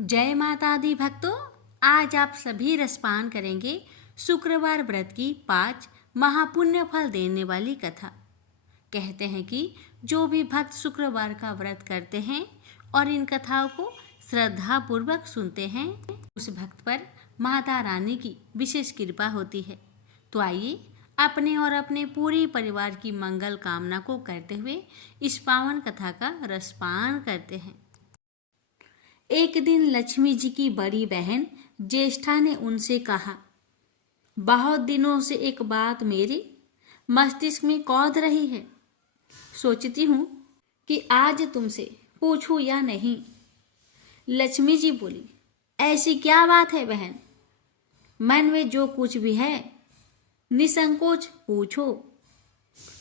जय माता दी भक्तों, आज आप सभी रसपान करेंगे शुक्रवार व्रत की 5 महापुण्य फल देने वाली कथा। कहते हैं कि जो भी भक्त शुक्रवार का व्रत करते हैं और इन कथाओं को श्रद्धा पूर्वक सुनते हैं, उस भक्त पर माता रानी की विशेष कृपा होती है। तो आइए अपने और अपने पूरे परिवार की मंगल कामना को करते हुए इस पावन कथा का रसपान करते हैं। एक दिन लक्ष्मी जी की बड़ी बहन ज्येष्ठा ने उनसे कहा, बहुत दिनों से एक बात मेरे मस्तिष्क में कौध रही है। सोचती हूँ कि आज तुमसे पूछूं या नहीं। लक्ष्मी जी बोली, ऐसी क्या बात है बहन? मन में जो कुछ भी है निसंकोच पूछो।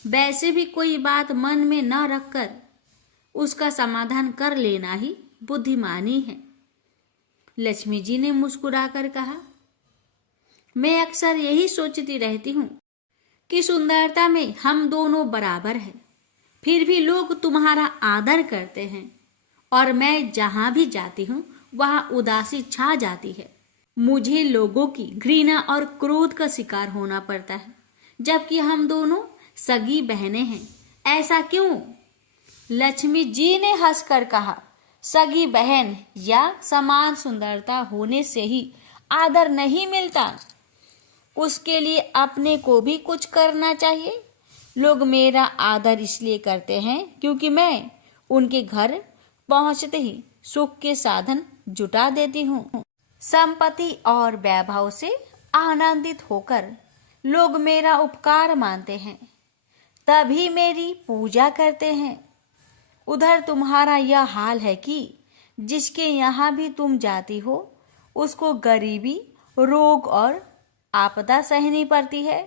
वैसे भी कोई बात मन में न रखकर उसका समाधान कर लेना ही बुद्धिमानी है। लक्ष्मी जी ने मुस्कुराकर कहा, मैं अक्सर यही सोचती रहती हूँ कि सुंदरता में हम दोनों बराबर हैं, फिर भी लोग तुम्हारा आदर करते हैं और मैं जहां भी जाती हूँ वहां उदासी छा जाती है। मुझे लोगों की घृणा और क्रोध का शिकार होना पड़ता है, जबकि हम दोनों सगी बहनें हैं। ऐसा क्यों? लक्ष्मी जी ने हंसकर कहा, सगी बहन या समान सुंदरता होने से ही आदर नहीं मिलता, उसके लिए अपने को भी कुछ करना चाहिए। लोग मेरा आदर इसलिए करते हैं क्योंकि मैं उनके घर पहुंचते ही सुख के साधन जुटा देती हूँ। संपत्ति और वैभव से आनंदित होकर लोग मेरा उपकार मानते हैं, तभी मेरी पूजा करते हैं। उधर तुम्हारा यह हाल है कि जिसके यहाँ भी तुम जाती हो उसको गरीबी, रोग और आपदा सहनी पड़ती है।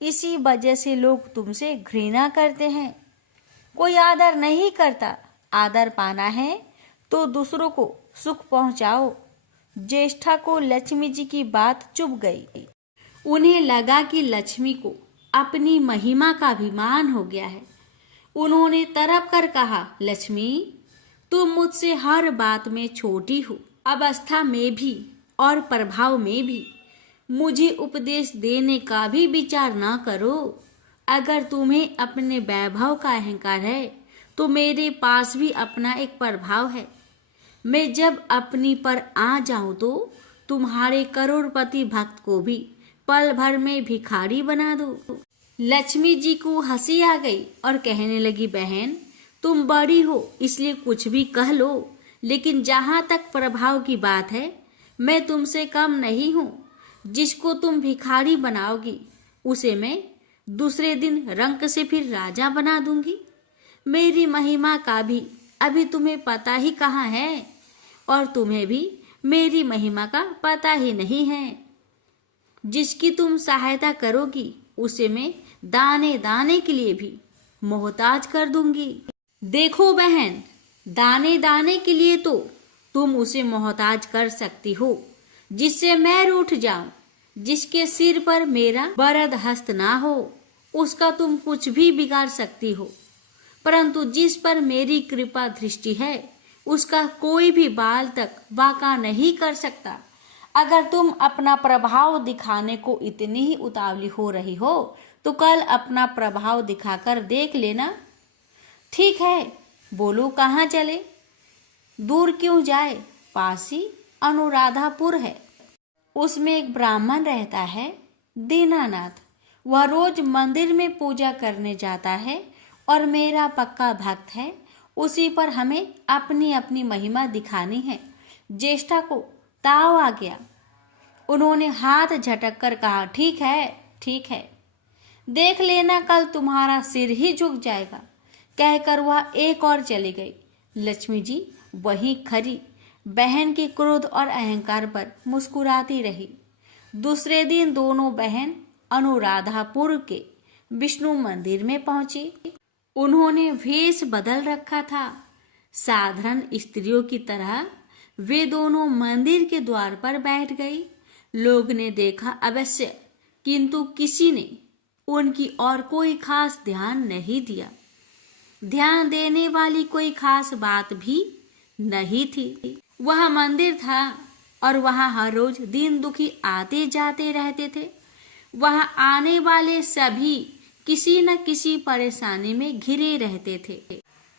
इसी वजह से लोग तुमसे घृणा करते हैं। कोई आदर नहीं करता। आदर पाना है तो दूसरों को सुख पहुंचाओ। ज्येष्ठा को लक्ष्मी जी की बात चुभ गई। उन्हें लगा कि लक्ष्मी को अपनी महिमा का अभिमान हो गया है। उन्होंने तड़प कर कहा, लक्ष्मी, तुम मुझसे हर बात में छोटी हो, अवस्था में भी और प्रभाव में भी। मुझे उपदेश देने का भी विचार न करो। अगर तुम्हें अपने वैभव का अहंकार है तो मेरे पास भी अपना एक प्रभाव है। मैं जब अपनी पर आ जाऊं तो तुम्हारे करोड़पति भक्त को भी पल भर में भिखारी बना दो। लक्ष्मी जी को हंसी आ गई और कहने लगी, बहन, तुम बड़ी हो इसलिए कुछ भी कह लो, लेकिन जहां तक प्रभाव की बात है मैं तुमसे कम नहीं हूँ। जिसको तुम भिखारी बनाओगी उसे मैं दूसरे दिन रंक से फिर राजा बना दूंगी। मेरी महिमा का भी अभी तुम्हें पता ही कहाँ है और तुम्हें भी मेरी महिमा का पता ही नहीं है। जिसकी तुम सहायता करोगी उसे मैं दाने दाने के लिए भी मोहताज कर दूंगी। देखो बहन, दाने दाने के लिए तो तुम उसे मोहताज कर सकती हो जिससे मैं रूठ जाऊं। जिसके सिर पर मेरा वरद हस्त ना हो उसका तुम कुछ भी बिगाड़ सकती हो, परंतु जिस पर मेरी कृपा दृष्टि है उसका कोई भी बाल तक वाका नहीं कर सकता। अगर तुम अपना प्रभाव दिखाने को इतनी ही उतावली हो रही हो तो कल अपना प्रभाव दिखाकर देख लेना। ठीक है, बोलो कहाँ चले? दूर क्यों जाए, पास ही अनुराधापुर है। उसमें एक ब्राह्मण रहता है, दीनानाथ। वह रोज मंदिर में पूजा करने जाता है और मेरा पक्का भक्त है। उसी पर हमें अपनी अपनी महिमा दिखानी है। ज्येष्ठा को ताव आ गया। उन्होंने हाथ झटक कर कहा, ठीक है, ठीक है, देख लेना, कल तुम्हारा सिर ही झुक जाएगा। कहकर वह एक और चली गई। लक्ष्मी जी वहीं खड़ी बहन के क्रोध और अहंकार पर मुस्कुराती रही। दूसरे दिन दोनों बहन अनुराधापुर के विष्णु मंदिर में पहुंची। उन्होंने वेश बदल रखा था। साधारण स्त्रियों की तरह वे दोनों मंदिर के द्वार पर बैठ गई। लोग ने देखा अवश्य, किंतु किसी ने उनकी और कोई खास ध्यान नहीं दिया। ध्यान देने वाली कोई खास बात भी नहीं थी। वहाँ मंदिर था और वहाँ हर रोज दीन दुखी आते जाते रहते थे। वहाँ आने वाले सभी किसी न किसी परेशानी में घिरे रहते थे।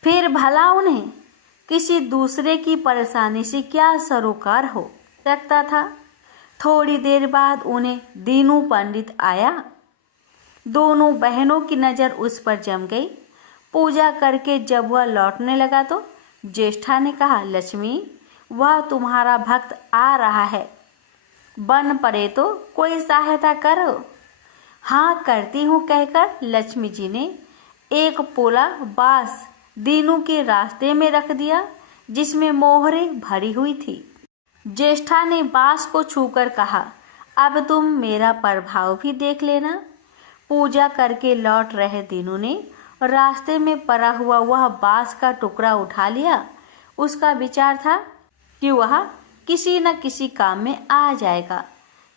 फिर भला उन्हें किसी दूसरे की परेशानी से क्या सरोकार हो सकता था। थोड़ी देर बाद उन्हें दीनू पंडित आया। दोनों बहनों की नज़र उस पर जम गई। पूजा करके जब वह लौटने लगा तो ज्येष्ठा ने कहा, लक्ष्मी, वह तुम्हारा भक्त आ रहा है, बन पड़े तो कोई सहायता करो। हाँ करती हूँ कहकर लक्ष्मी जी ने एक पोला बांस दीनू के रास्ते में रख दिया जिसमें मोहरें भरी हुई थी। ज्येष्ठा ने बांस को छूकर कहा, अब तुम मेरा प्रभाव भी देख लेना। पूजा करके लौट रहे दीनू ने रास्ते में पड़ा हुआ वह बांस का टुकड़ा उठा लिया। उसका विचार था कि वह किसी न किसी काम में आ जाएगा।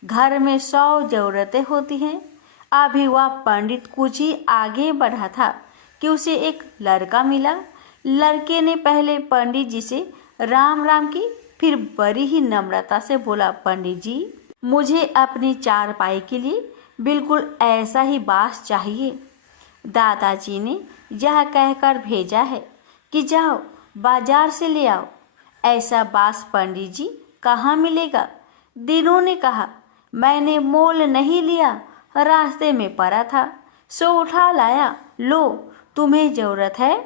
घर में 100 जरूरतें होती हैं। अभी वह पंडित कुछ ही आगे बढ़ा था कि उसे एक लड़का मिला। लड़के ने पहले पंडित जी से राम राम की, फिर बड़ी ही नम्रता से बोला, पंडित जी, मुझे अपनी चारपाई के लिए बिल्कुल ऐसा ही बांस चाहिए। दादाजी ने यह कहकर भेजा है कि जाओ बाजार से ले आओ। ऐसा बांस पंडित जी कहाँ मिलेगा? दीनू ने कहा, मैंने मोल नहीं लिया, रास्ते में पड़ा था सो उठा लाया। लो, तुम्हें जरूरत है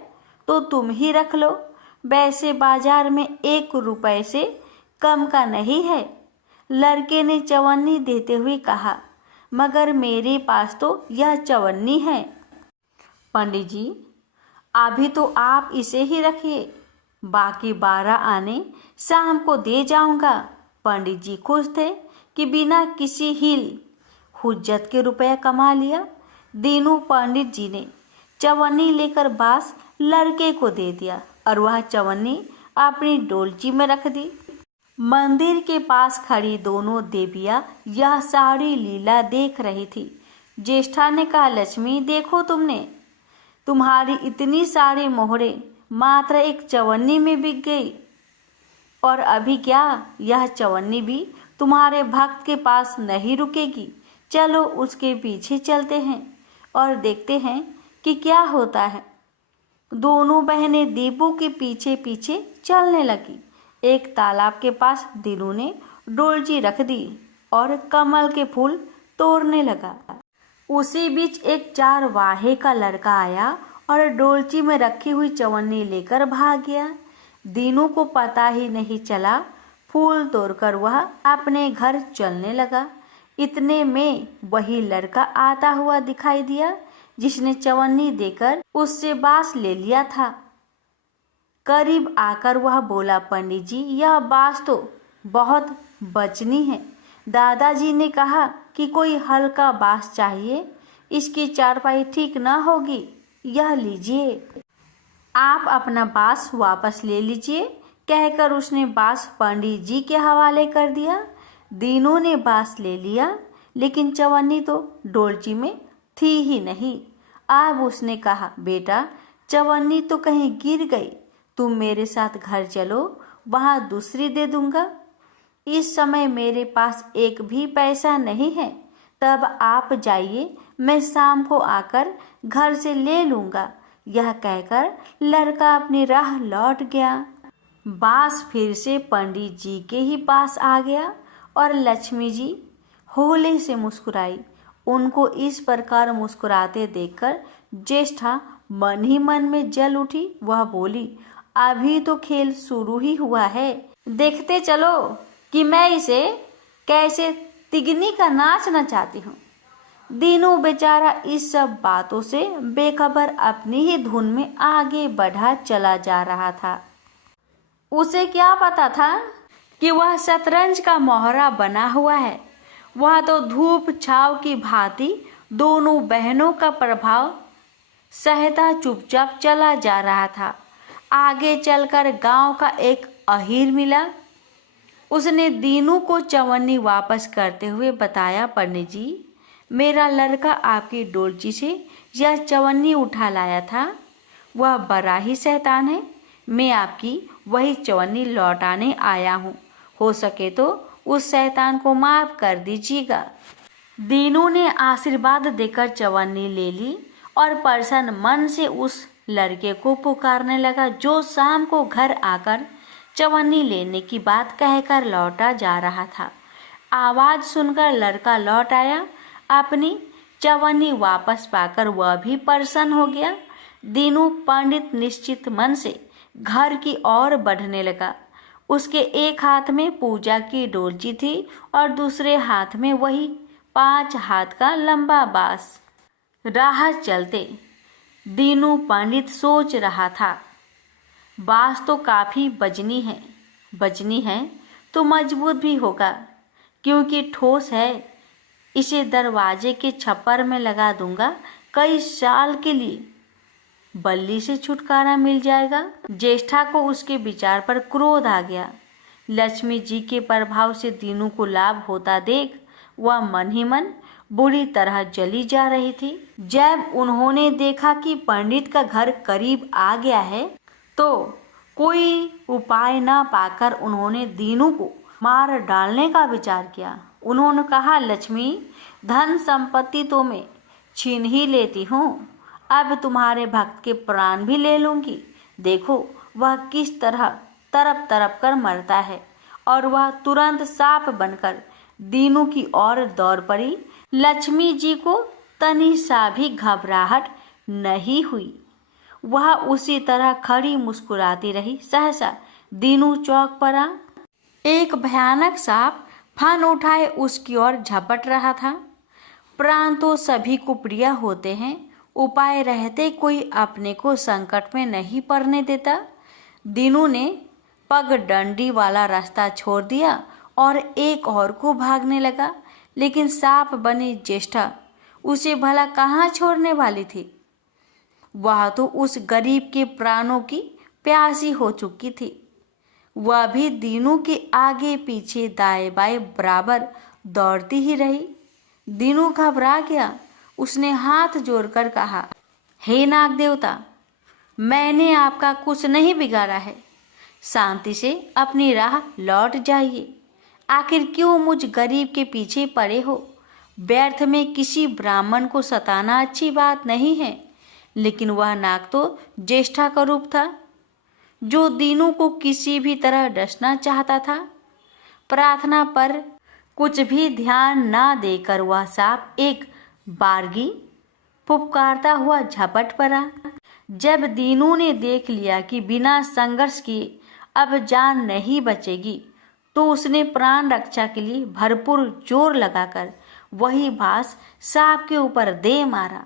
तो तुम ही रख लो। वैसे बाजार में 1 रुपए से कम का नहीं है। लड़के ने चवन्नी देते हुए कहा, मगर मेरे पास तो यह चवन्नी है। पंडित जी, अभी तो आप इसे ही रखिए, बाकी 12 आने शाम को दे जाऊंगा। पंडित जी खुश थे कि बिना किसी हिल हुज्जत के रुपया कमा लिया। दीनू पंडित जी ने चवन्नी लेकर बांस लड़के को दे दिया और वह चवन्नी अपनी डोलची में रख दी। मंदिर के पास खड़ी दोनों देवियाँ यह सारी लीला देख रही थी। ज्येष्ठा ने कहा, लक्ष्मी, देखो तुमने, तुम्हारी इतनी सारी मोहरे मात्र एक चवन्नी में बिक गई। और अभी क्या, यह चवन्नी भी तुम्हारे भक्त के पास नहीं रुकेगी। चलो उसके पीछे चलते हैं और देखते हैं कि क्या होता है। दोनों बहनें दीपू के पीछे पीछे चलने लगी। एक तालाब के पास दीनू ने डोलची रख दी और कमल के फूल तोड़ने लगा। उसी बीच एक 4 वाहे का लड़का आया और डोलची में रखी हुई चवन्नी लेकर भाग गया। दीनू को पता ही नहीं चला। फूल तोड़कर वह अपने घर चलने लगा। इतने में वही लड़का आता हुआ दिखाई दिया जिसने चवन्नी देकर उससे बांस ले लिया था। करीब आकर वह बोला, पंडित जी, यह बांस तो बहुत बचनी है। दादाजी ने कहा कि कोई हल्का बांस चाहिए, इसकी चारपाई ठीक ना होगी। यह लीजिए, आप अपना बांस वापस ले लीजिए, कहकर उसने बांस पंडित जी के हवाले कर दिया। दीनू ने बांस ले लिया, लेकिन चवन्नी तो डोलची में थी ही नहीं। अब उसने कहा, बेटा, चवन्नी तो कहीं गिर गई, तुम मेरे साथ घर चलो, वहाँ दूसरी दे दूंगा। इस समय मेरे पास एक भी पैसा नहीं है, तब आप जाइए, मैं शाम को आकर घर से ले लूँगा। यह कहकर लड़का अपनी राह लौट गया। बांस फिर से पंडित जी के ही पास आ गया और लक्ष्मी जी होले से मुस्कुराई। उनको इस प्रकार मुस्कुराते देखकर ज्येष्ठा मन ही मन में जल उठी। वह बोली, अभी तो खेल शुरू ही हुआ है, देखते चलो कि मैं इसे कैसे तिगनी का नाच नचाती हूँ। दीनू बेचारा इस सब बातों से बेखबर अपनी ही धुन में आगे बढ़ा चला जा रहा था। उसे क्या पता था कि वह शतरंज का मोहरा बना हुआ है। वह तो धूप छाव की भांति दोनों बहनों का प्रभाव सहता चुपचाप चला जा रहा था। आगे चलकर गांव का एक अहीर मिला। उसने दीनू को चवन्नी वापस करते हुए बताया, पंडित जी, मेरा लड़का आपकी डोलची से यह चवन्नी उठा लाया था। वह बड़ा ही शैतान है। मैं आपकी वही चवन्नी लौटाने आया हूँ। हो सके तो उस शैतान को माफ कर दीजिएगा। दीनू ने आशीर्वाद देकर चवन्नी ले ली और प्रसन्न मन से उस लड़के को पुकारने लगा, जो शाम को घर आकर चवन्नी लेने की बात कहकर लौटा जा रहा था। आवाज सुनकर लड़का लौट आया। अपनी चवन्नी वापस पाकर वह भी प्रसन्न हो गया। दीनू पंडित निश्चित मन से घर की ओर बढ़ने लगा। उसके एक हाथ में पूजा की डोलची थी और दूसरे हाथ में वही 5 हाथ का लंबा बांस। राह चलते दीनू पंडित सोच रहा था, बांस तो काफी बजनी है तो मजबूत भी होगा, क्योंकि ठोस है। इसे दरवाजे के छप्पर में लगा दूंगा, कई साल के लिए बल्ली से छुटकारा मिल जाएगा। ज्येष्ठा को उसके विचार पर क्रोध आ गया। लक्ष्मी जी के प्रभाव से दीनू को लाभ होता देख वह मन ही मन बुरी तरह जली जा रही थी। जब उन्होंने देखा कि पंडित का घर करीब आ गया है तो कोई उपाय न पाकर उन्होंने दीनू को मार डालने का विचार किया। उन्होंने कहा, लक्ष्मी, धन संपत्ति तो मैं छीन ही लेती हूँ, अब तुम्हारे भक्त के प्राण भी ले लूंगी। देखो वह किस तरह तरप तरप कर मरता है। और वह तुरंत सांप बनकर दीनू की ओर दौड़ पड़ी। लक्ष्मी जी को तनी सा भी घबराहट नहीं हुई। वह उसी तरह खड़ी मुस्कुराती रही। सहसा दीनू चौक पड़ा। एक भयानक सांप फन उठाए उसकी ओर झपट रहा था। प्राण तो सभी को प्रिय होते हैं, उपाय रहते कोई अपने को संकट में नहीं पड़ने देता। दीनू ने पगडंडी वाला रास्ता छोड़ दिया और एक और को भागने लगा, लेकिन सांप बनी ज्येष्ठा उसे भला कहाँ छोड़ने वाली थी। वह तो उस गरीब के प्राणों की प्यासी हो चुकी थी। वह भी दीनू के आगे पीछे दाएं बाएं बराबर दौड़ती ही रही। दीनू घबरा गया। उसने हाथ जोड़कर कहा, हे नाग देवता, मैंने आपका कुछ नहीं बिगाड़ा है, शांति से अपनी राह लौट जाइए। आखिर क्यों मुझ गरीब के पीछे पड़े हो? व्यर्थ में किसी ब्राह्मण को सताना अच्छी बात नहीं है। लेकिन वह नाग तो ज्येष्ठा का रूप था, जो दीनू को किसी भी तरह डसना चाहता था। प्रार्थना पर कुछ भी ध्यान ना देकर वह सांप एक बारगी फुफकारता हुआ झपट पड़ा। जब दीनू ने देख लिया कि बिना संघर्ष किए अब जान नहीं बचेगी, तो उसने प्राण रक्षा के लिए भरपूर जोर लगाकर वही बांस सांप के ऊपर दे मारा।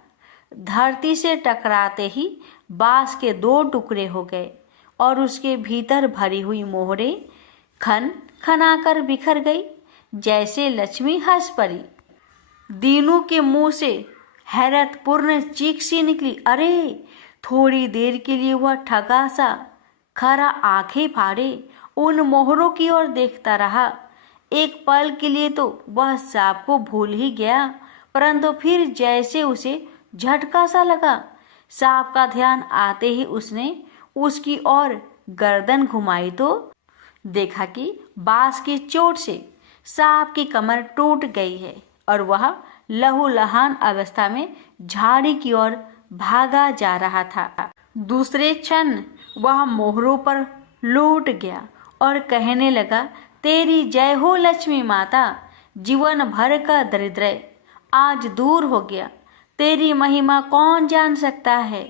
धरती से टकराते ही बांस के 2 टुकड़े हो गए और उसके भीतर भरी हुई मोहरे खन खनाकर बिखर गई, जैसे लक्ष्मी हंस पड़ी। दीनू के मुंह से हैरतपूर्ण चीख सी निकली। अरे! थोड़ी देर के लिए वह ठगा सा खरा आंखें फाड़े उन मोहरों की ओर देखता रहा। एक पल के लिए तो वह सांप को भूल ही गया, परंतु फिर जैसे उसे झटका सा लगा। सांप का ध्यान आते ही उसने उसकी ओर गर्दन घुमाई तो देखा कि बांस की चोट से सांप की कमर टूट गई है और वह लहूलुहान अवस्था में झाड़ी की ओर भागा जा रहा था। दूसरे क्षण वह मोहरों पर लौट गया और कहने लगा, तेरी जय हो लक्ष्मी माता, जीवन भर का दरिद्र आज दूर हो गया। तेरी महिमा कौन जान सकता है।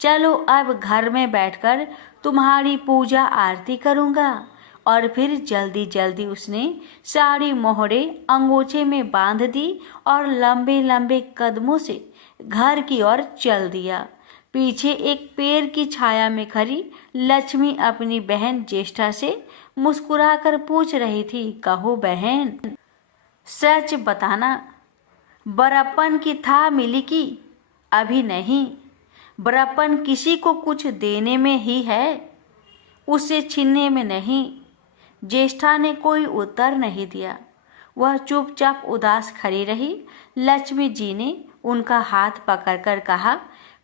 चलो अब घर में बैठकर तुम्हारी पूजा आरती करूँगा। और फिर जल्दी जल्दी उसने सारी मोहरे अंगोछे में बांध दी और लंबे लंबे कदमों से घर की ओर चल दिया। पीछे एक पेड़ की छाया में खड़ी लक्ष्मी अपनी बहन ज्येष्ठा से मुस्कुराकर पूछ रही थी, कहो बहन, सच बताना, बड़प्पन की था मिली कि अभी नहीं? बड़प्पन किसी को कुछ देने में ही है, उसे छीनने में नहीं। ज्येष्ठा ने कोई उत्तर नहीं दिया। वह चुपचाप उदास खड़ी रही। लक्ष्मी जी ने उनका हाथ पकड़कर कहा,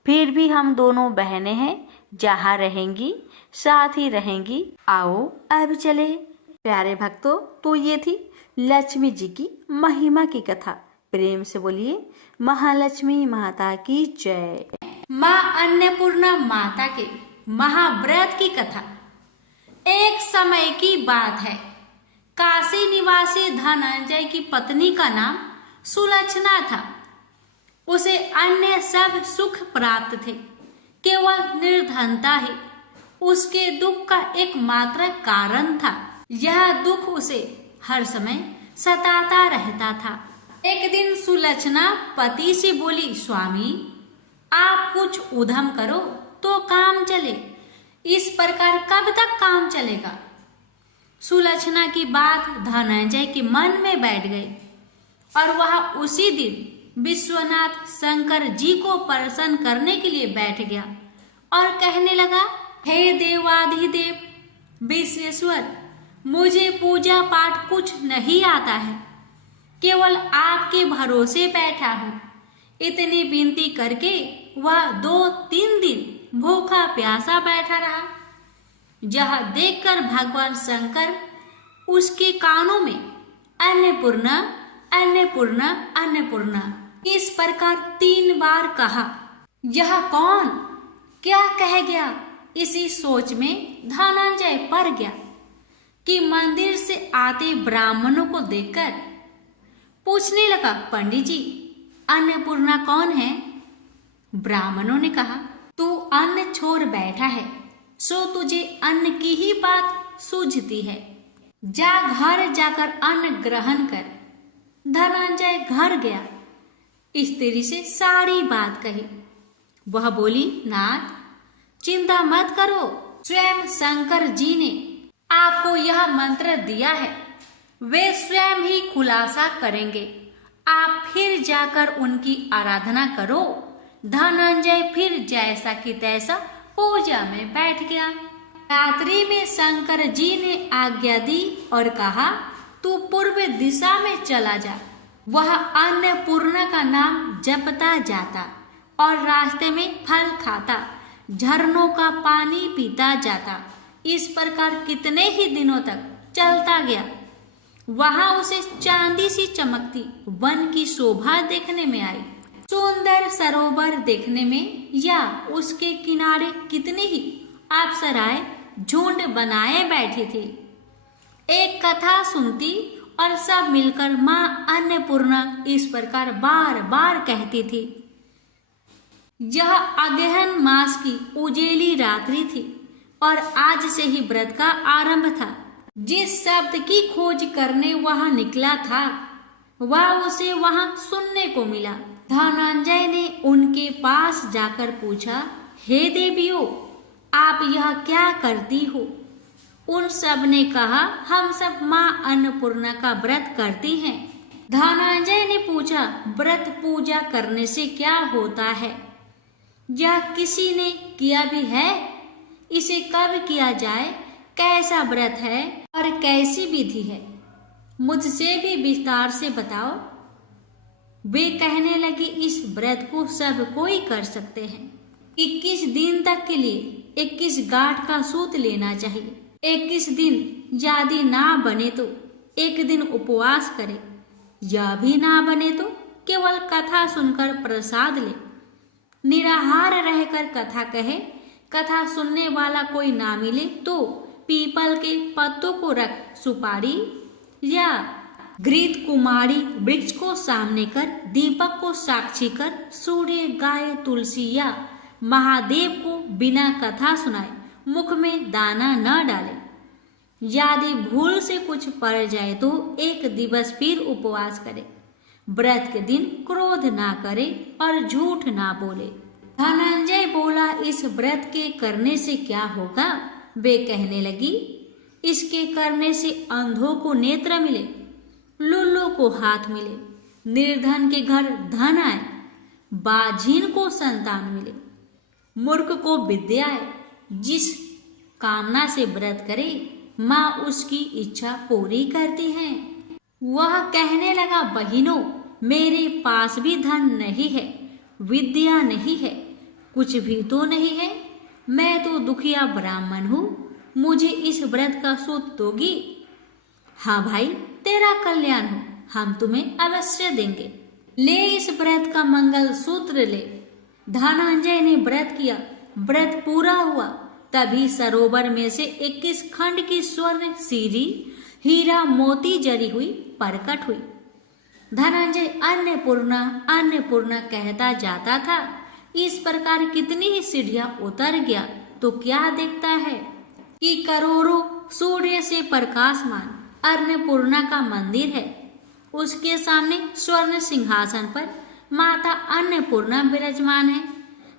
फिर भी हम दोनों बहनें हैं, जहाँ रहेंगी साथ ही रहेंगी। आओ अब चले। प्यारे भक्तों, तो ये थी लक्ष्मी जी की महिमा की कथा। प्रेम से बोलिए महालक्ष्मी माता की जय। माँ अन्नपूर्णा माता के महाव्रत की कथा। एक समय की बात है। काशी निवासी धनंजय की पत्नी का नाम सुलक्षणा था। उसे अन्य सब सुख प्राप्त थे, केवल निर्धनता ही उसके दुख का एकमात्र कारण था। यह दुख उसे हर समय सताता रहता था। एक दिन सुलक्षणा पति से बोली, स्वामी आप कुछ उद्यम करो तो काम चले, इस प्रकार कब तक काम चलेगा। सुलक्षणा की बात धनंजय के मन में बैठ गई और वह उसी दिन विश्वनाथ शंकर जी को प्रसन्न करने के लिए बैठ गया और कहने लगा, हे देवाधिदेव विश्वेश्वर, मुझे पूजा पाठ कुछ नहीं आता है, केवल आपके भरोसे बैठा हूँ। इतनी विनती करके वह 2-3 दिन भूखा प्यासा बैठा रहा। यह देखकर भगवान शंकर उसके कानों में अन्नपूर्णा अन्नपूर्णा अन्नपूर्णा इस प्रकार 3 बार कहा। यह कौन क्या कह गया, इसी सोच में धनंजय पड़ गया कि मंदिर से आते ब्राह्मणों को देखकर पूछने लगा, पंडित जी अन्नपूर्णा कौन है। ब्राह्मणों ने कहा, तू अन्न छोड़ बैठा है, सो तुझे अन्न की ही बात सूझती है। जा घर जाकर अन्न ग्रहण कर। धनंजय घर गया, स्त्री से सारी बात कही। वह बोली, नाथ चिंता मत करो, स्वयं शंकर जी ने आपको यह मंत्र दिया है, वे स्वयं ही खुलासा करेंगे। आप फिर जाकर उनकी आराधना करो। धनंजय फिर जैसा कि तैसा पूजा में बैठ गया। रात्रि में शंकर जी ने आज्ञा दी और कहा, तू पूर्व दिशा में चला जा। वह अन्नपूर्णा का नाम जपता जाता और रास्ते में फल खाता, झरनों का पानी पीता जाता। इस प्रकार कितने ही दिनों तक चलता गया। वहां उसे चांदी सी चमकती वन की शोभा देखने में आई। सुंदर सरोवर देखने में या उसके किनारे कितनी ही अप्सराएं झुंड बनाए बैठी थी। एक कथा सुनती और सब मिलकर माँ अन्नपूर्णा इस प्रकार बार बार कहती थी। यह अगहन मास की उजेली रात्रि थी और आज से ही व्रत का आरंभ था। जिस शब्द की खोज करने वहां निकला था वह उसे वहां सुनने को मिला। धनंजय ने उनके पास जाकर पूछा, हे देवियों, आप यह क्या करती हो। उन सब ने कहा, हम सब माँ अन्नपूर्णा का व्रत करती हैं। धनंजय ने पूछा, व्रत पूजा करने से क्या होता है, यह किसी ने किया भी है, इसे कब किया जाए, कैसा व्रत है और कैसी विधि है, मुझसे भी विस्तार से बताओ। वे कहने लगे, इस व्रत को सब कोई कर सकते हैं। 21 दिन तक के लिए 21 गांठ का सूत लेना चाहिए। 21 दिन यदि ना बने तो एक दिन उपवास करे, या भी ना बने तो केवल कथा सुनकर प्रसाद ले। निराहार रहकर कथा कहे, कथा सुनने वाला कोई ना मिले तो पीपल के पत्तों को रख सुपारी या घृत कुमारी वृक्ष को सामने कर, दीपक को साक्षी कर, सूर्य गाय तुलसी या महादेव को बिना कथा सुनाए मुख में दाना न डाले। यदि भूल से कुछ पड़ जाए तो एक दिवस फिर उपवास करे। व्रत के दिन क्रोध ना करे और झूठ ना बोले। धनंजय बोला, इस व्रत के करने से क्या होगा। वे कहने लगी, इसके करने से अंधों को नेत्र मिले, लुल्लू को हाथ मिले, निर्धन के घर धन आए, बाझीन को संतान मिले, मूर्ख को विद्या आए। जिस कामना से व्रत करे माँ उसकी इच्छा पूरी करती है। वह कहने लगा, बहिनों, मेरे पास भी धन नहीं है, विद्या नहीं है, कुछ भी तो नहीं है, मैं तो दुखिया ब्राह्मण हूँ, मुझे इस व्रत का सूत दोगी? हाँ भाई, तेरा कल्याण हो, हम तुम्हें अवश्य देंगे। ले इस व्रत का मंगल सूत्र ले। धनंजय ने व्रत किया, व्रत पूरा हुआ। तभी सरोवर में से 21 खंड की स्वर्ण सीरी हीरा मोती जरी हुई प्रकट हुई। धनंजय अन्नपूर्णा अन्नपूर्णा कहता जाता था। इस प्रकार कितनी ही सीढ़ियां उतर गया तो क्या देखता है कि करोड़ों सूर्य से प्रकाशमान अन्नपूर्णा का मंदिर है। उसके सामने स्वर्ण सिंहासन पर माता अन्नपूर्णा विराजमान है।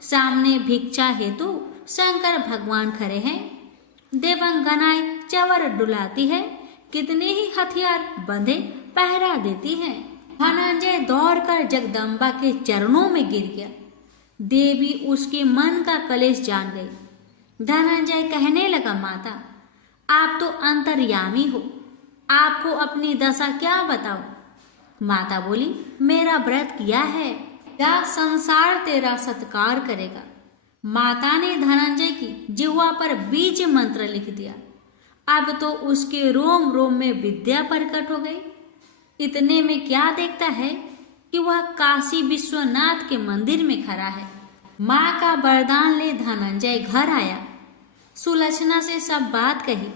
सामने भिक्षा हेतु शंकर भगवान खड़े हैं। देवंगनाएं चवर डुलाती है, कितने ही हथियार बंधे पहरा देती हैं। धनंजय दौड़कर जगदम्बा के चरणों में गिर गया। देवी उसके मन का कलेश जान गई। धनंजय कहने लगा, माता आप तो अंतर्यामी हो, आपको अपनी दशा क्या बताओ? माता बोली, मेरा व्रत किया है, क्या संसार तेरा सत्कार करेगा। माता ने धनंजय की जिह्वा पर बीज मंत्र लिख दिया। अब तो उसके रोम रोम में विद्या प्रकट हो गई। इतने में क्या देखता है कि वह काशी विश्वनाथ के मंदिर में खड़ा है। माँ का वरदान ले धनंजय घर आया। सुलक्षणा से सब बात कही।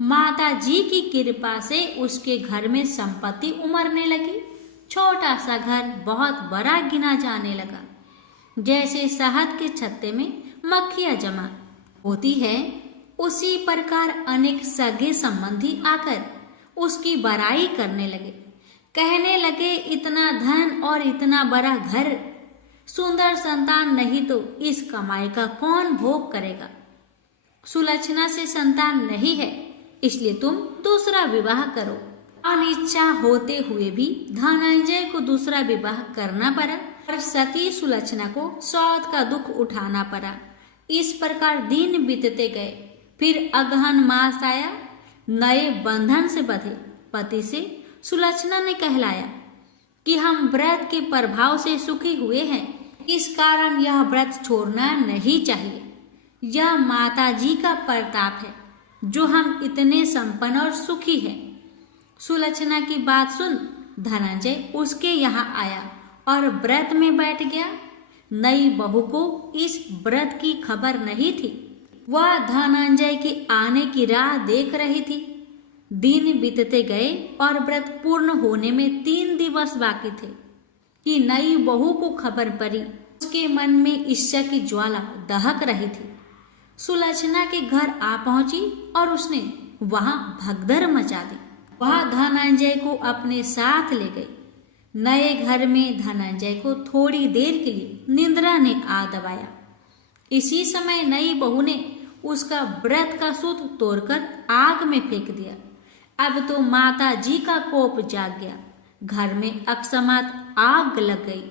माता जी की कृपा से उसके घर में संपत्ति उमड़ने लगी। छोटा सा घर बहुत बड़ा गिना जाने लगा। जैसे शहद के छत्ते में मक्खियां जमा होती है, उसी प्रकार अनेक सगे संबंधी आकर उसकी बड़ाई करने लगे। कहने लगे, इतना धन और इतना बड़ा घर, सुंदर संतान नहीं तो इस कमाई का कौन भोग करेगा। सुलक्षणा से संतान नहीं है, इसलिए तुम दूसरा विवाह करो। अनिच्छा होते हुए भी धनंजय को दूसरा विवाह करना पड़ा और सती सुलक्षणा को सौत का दुख उठाना पड़ा। इस प्रकार दिन बीतते गए। फिर अगहन मास आया। नए बंधन से बंधे पति से सुलक्षणा ने कहलाया कि हम व्रत के प्रभाव से सुखी हुए हैं, इस कारण यह व्रत छोड़ना नहीं चाहिए। यह माता जी का प्रताप है जो हम इतने संपन्न और सुखी हैं। सुलक्षणा की बात सुन धनंजय उसके यहाँ आया और व्रत में बैठ गया। नई बहू को इस व्रत की खबर नहीं थी। वह धनंजय के आने की राह देख रही थी। दिन बीतते गए और व्रत पूर्ण होने में 3 दिवस बाकी थे कि नई बहू को खबर पड़ी। उसके मन में ईर्ष्या की ज्वाला दहक रही थी। सुलक्षणा के घर आ पहुंची और उसने वहां भगदड़ मचा दी। वह धनंजय को अपने साथ ले गई। नए घर में धनंजय को थोड़ी देर के लिए निद्रा ने आ दबाया। इसी समय नई बहू ने उसका व्रत का सूत तोड़कर आग में फेंक दिया। अब तो माता जी का कोप जाग गया। घर में अकस्मात आग लग गई।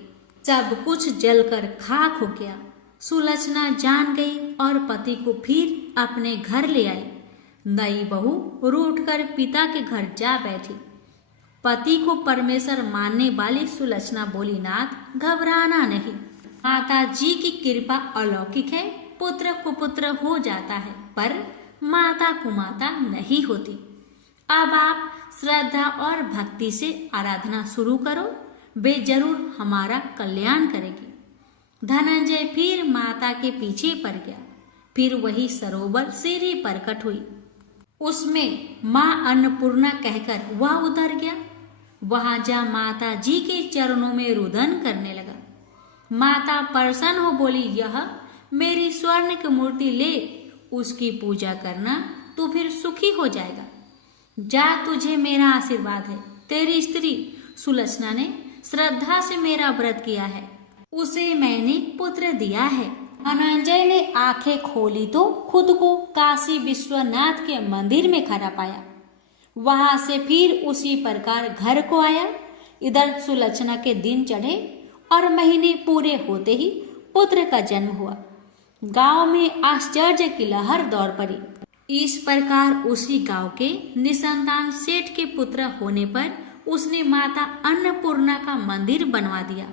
सब कुछ जलकर खाक हो गया। सुलक्षणा जान गई और पति को फिर अपने घर ले आई। नई बहू रूठकर पिता के घर जा बैठी। पति को परमेश्वर मानने वाली सुलक्षणा बोली, नाथ घबराना नहीं, माता जी की कृपा अलौकिक है। पुत्र कुपुत्र हो जाता है पर माता कुमाता नहीं होती। अब आप श्रद्धा और भक्ति से आराधना शुरू करो, वे जरूर हमारा कल्याण करेगी। धनंजय फिर माता के पीछे पड़ गया। फिर वही सरोवर सीढ़ी प्रकट हुई। उसमें माँ अन्नपूर्णा कहकर वह उतर गया। वहां जा माता जी के चरणों में रुदन करने लगा। माता प्रसन्न हो बोली, यह मेरी स्वर्ण की मूर्ति ले, उसकी पूजा करना, तू फिर सुखी हो जाएगा। जा, तुझे मेरा आशीर्वाद है। तेरी स्त्री सुलक्षणा ने श्रद्धा से मेरा व्रत किया है, उसे मैंने पुत्र दिया है। धनंजय ने आंखें खोली तो खुद को काशी विश्वनाथ के मंदिर में खड़ा पाया। वहां से फिर उसी प्रकार घर को आया। इधर सुलक्षणा के दिन चढ़े और महीने पूरे होते ही पुत्र का जन्म हुआ। गांव में आश्चर्य की लहर दौड़ पड़ी। इस प्रकार उसी गांव के निसंतान सेठ के पुत्र होने पर उसने माता अन्नपूर्णा का मंदिर बनवा दिया।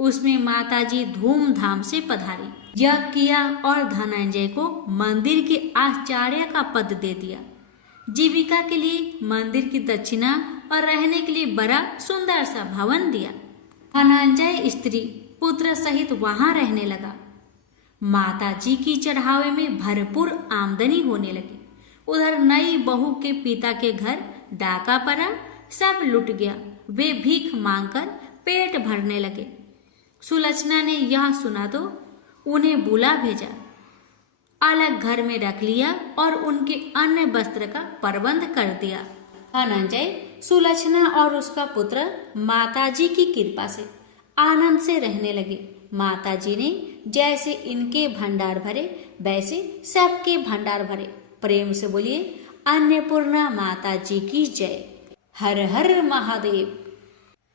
उसमें माताजी धूमधाम से पधारी, यज्ञ किया और धनंजय को मंदिर के आचार्य का पद दे दिया। जीविका के लिए मंदिर की दक्षिणा और रहने के लिए बड़ा सुंदर सा भवन दिया। धनंजय स्त्री पुत्र सहित वहां रहने लगा। माताजी की चढ़ावे में भरपूर आमदनी होने लगी। उधर नई बहू के पिता के घर डाका पड़ा, सब लुट गया। वे भीख मांगकर पेट भरने लगे। सुलक्षणा ने यह सुना तो उन्हें बुला भेजा, अलग घर में रख लिया और उनके अन्य वस्त्र का प्रबंध कर दिया। धनंजय, सुलक्षणा और उसका पुत्र माताजी की कृपा से आनंद से रहने लगे। माताजी ने जैसे इनके भंडार भरे वैसे सबके भंडार भरे। प्रेम से बोलिए, अन्नपूर्णा माताजी की जय। हर हर महादेव।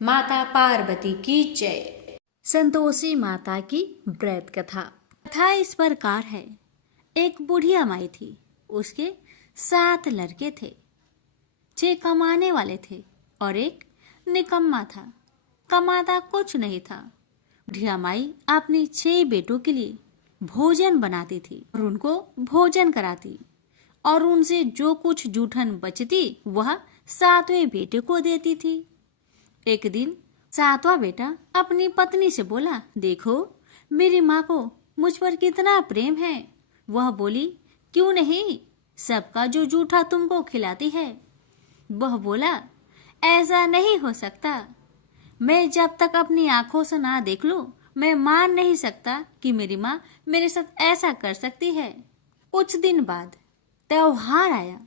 माता पार्वती की जय। संतोषी माता की व्रत कथा। कथा इस प्रकार है। एक बुढ़िया माई थी, उसके 7 लड़के थे। 6 कमाने वाले थे और एक निकम्मा था, कमाता कुछ नहीं था। बुढ़िया माई अपनी 6 बेटों के लिए भोजन बनाती थी और उनको भोजन कराती, और उनसे जो कुछ जूठन बचती वह 7वें बेटे को देती थी। एक दिन 7वां बेटा अपनी पत्नी से बोला, देखो मेरी माँ को मुझ पर कितना प्रेम है। वह बोली, क्यों नहीं, सबका जो जूठा तुमको खिलाती है। वह बोला, ऐसा नहीं हो सकता। मैं जब तक अपनी आंखों से ना देख लूं, मैं मान नहीं सकता कि मेरी माँ मेरे साथ ऐसा कर सकती है। कुछ दिन बाद त्योहार आया।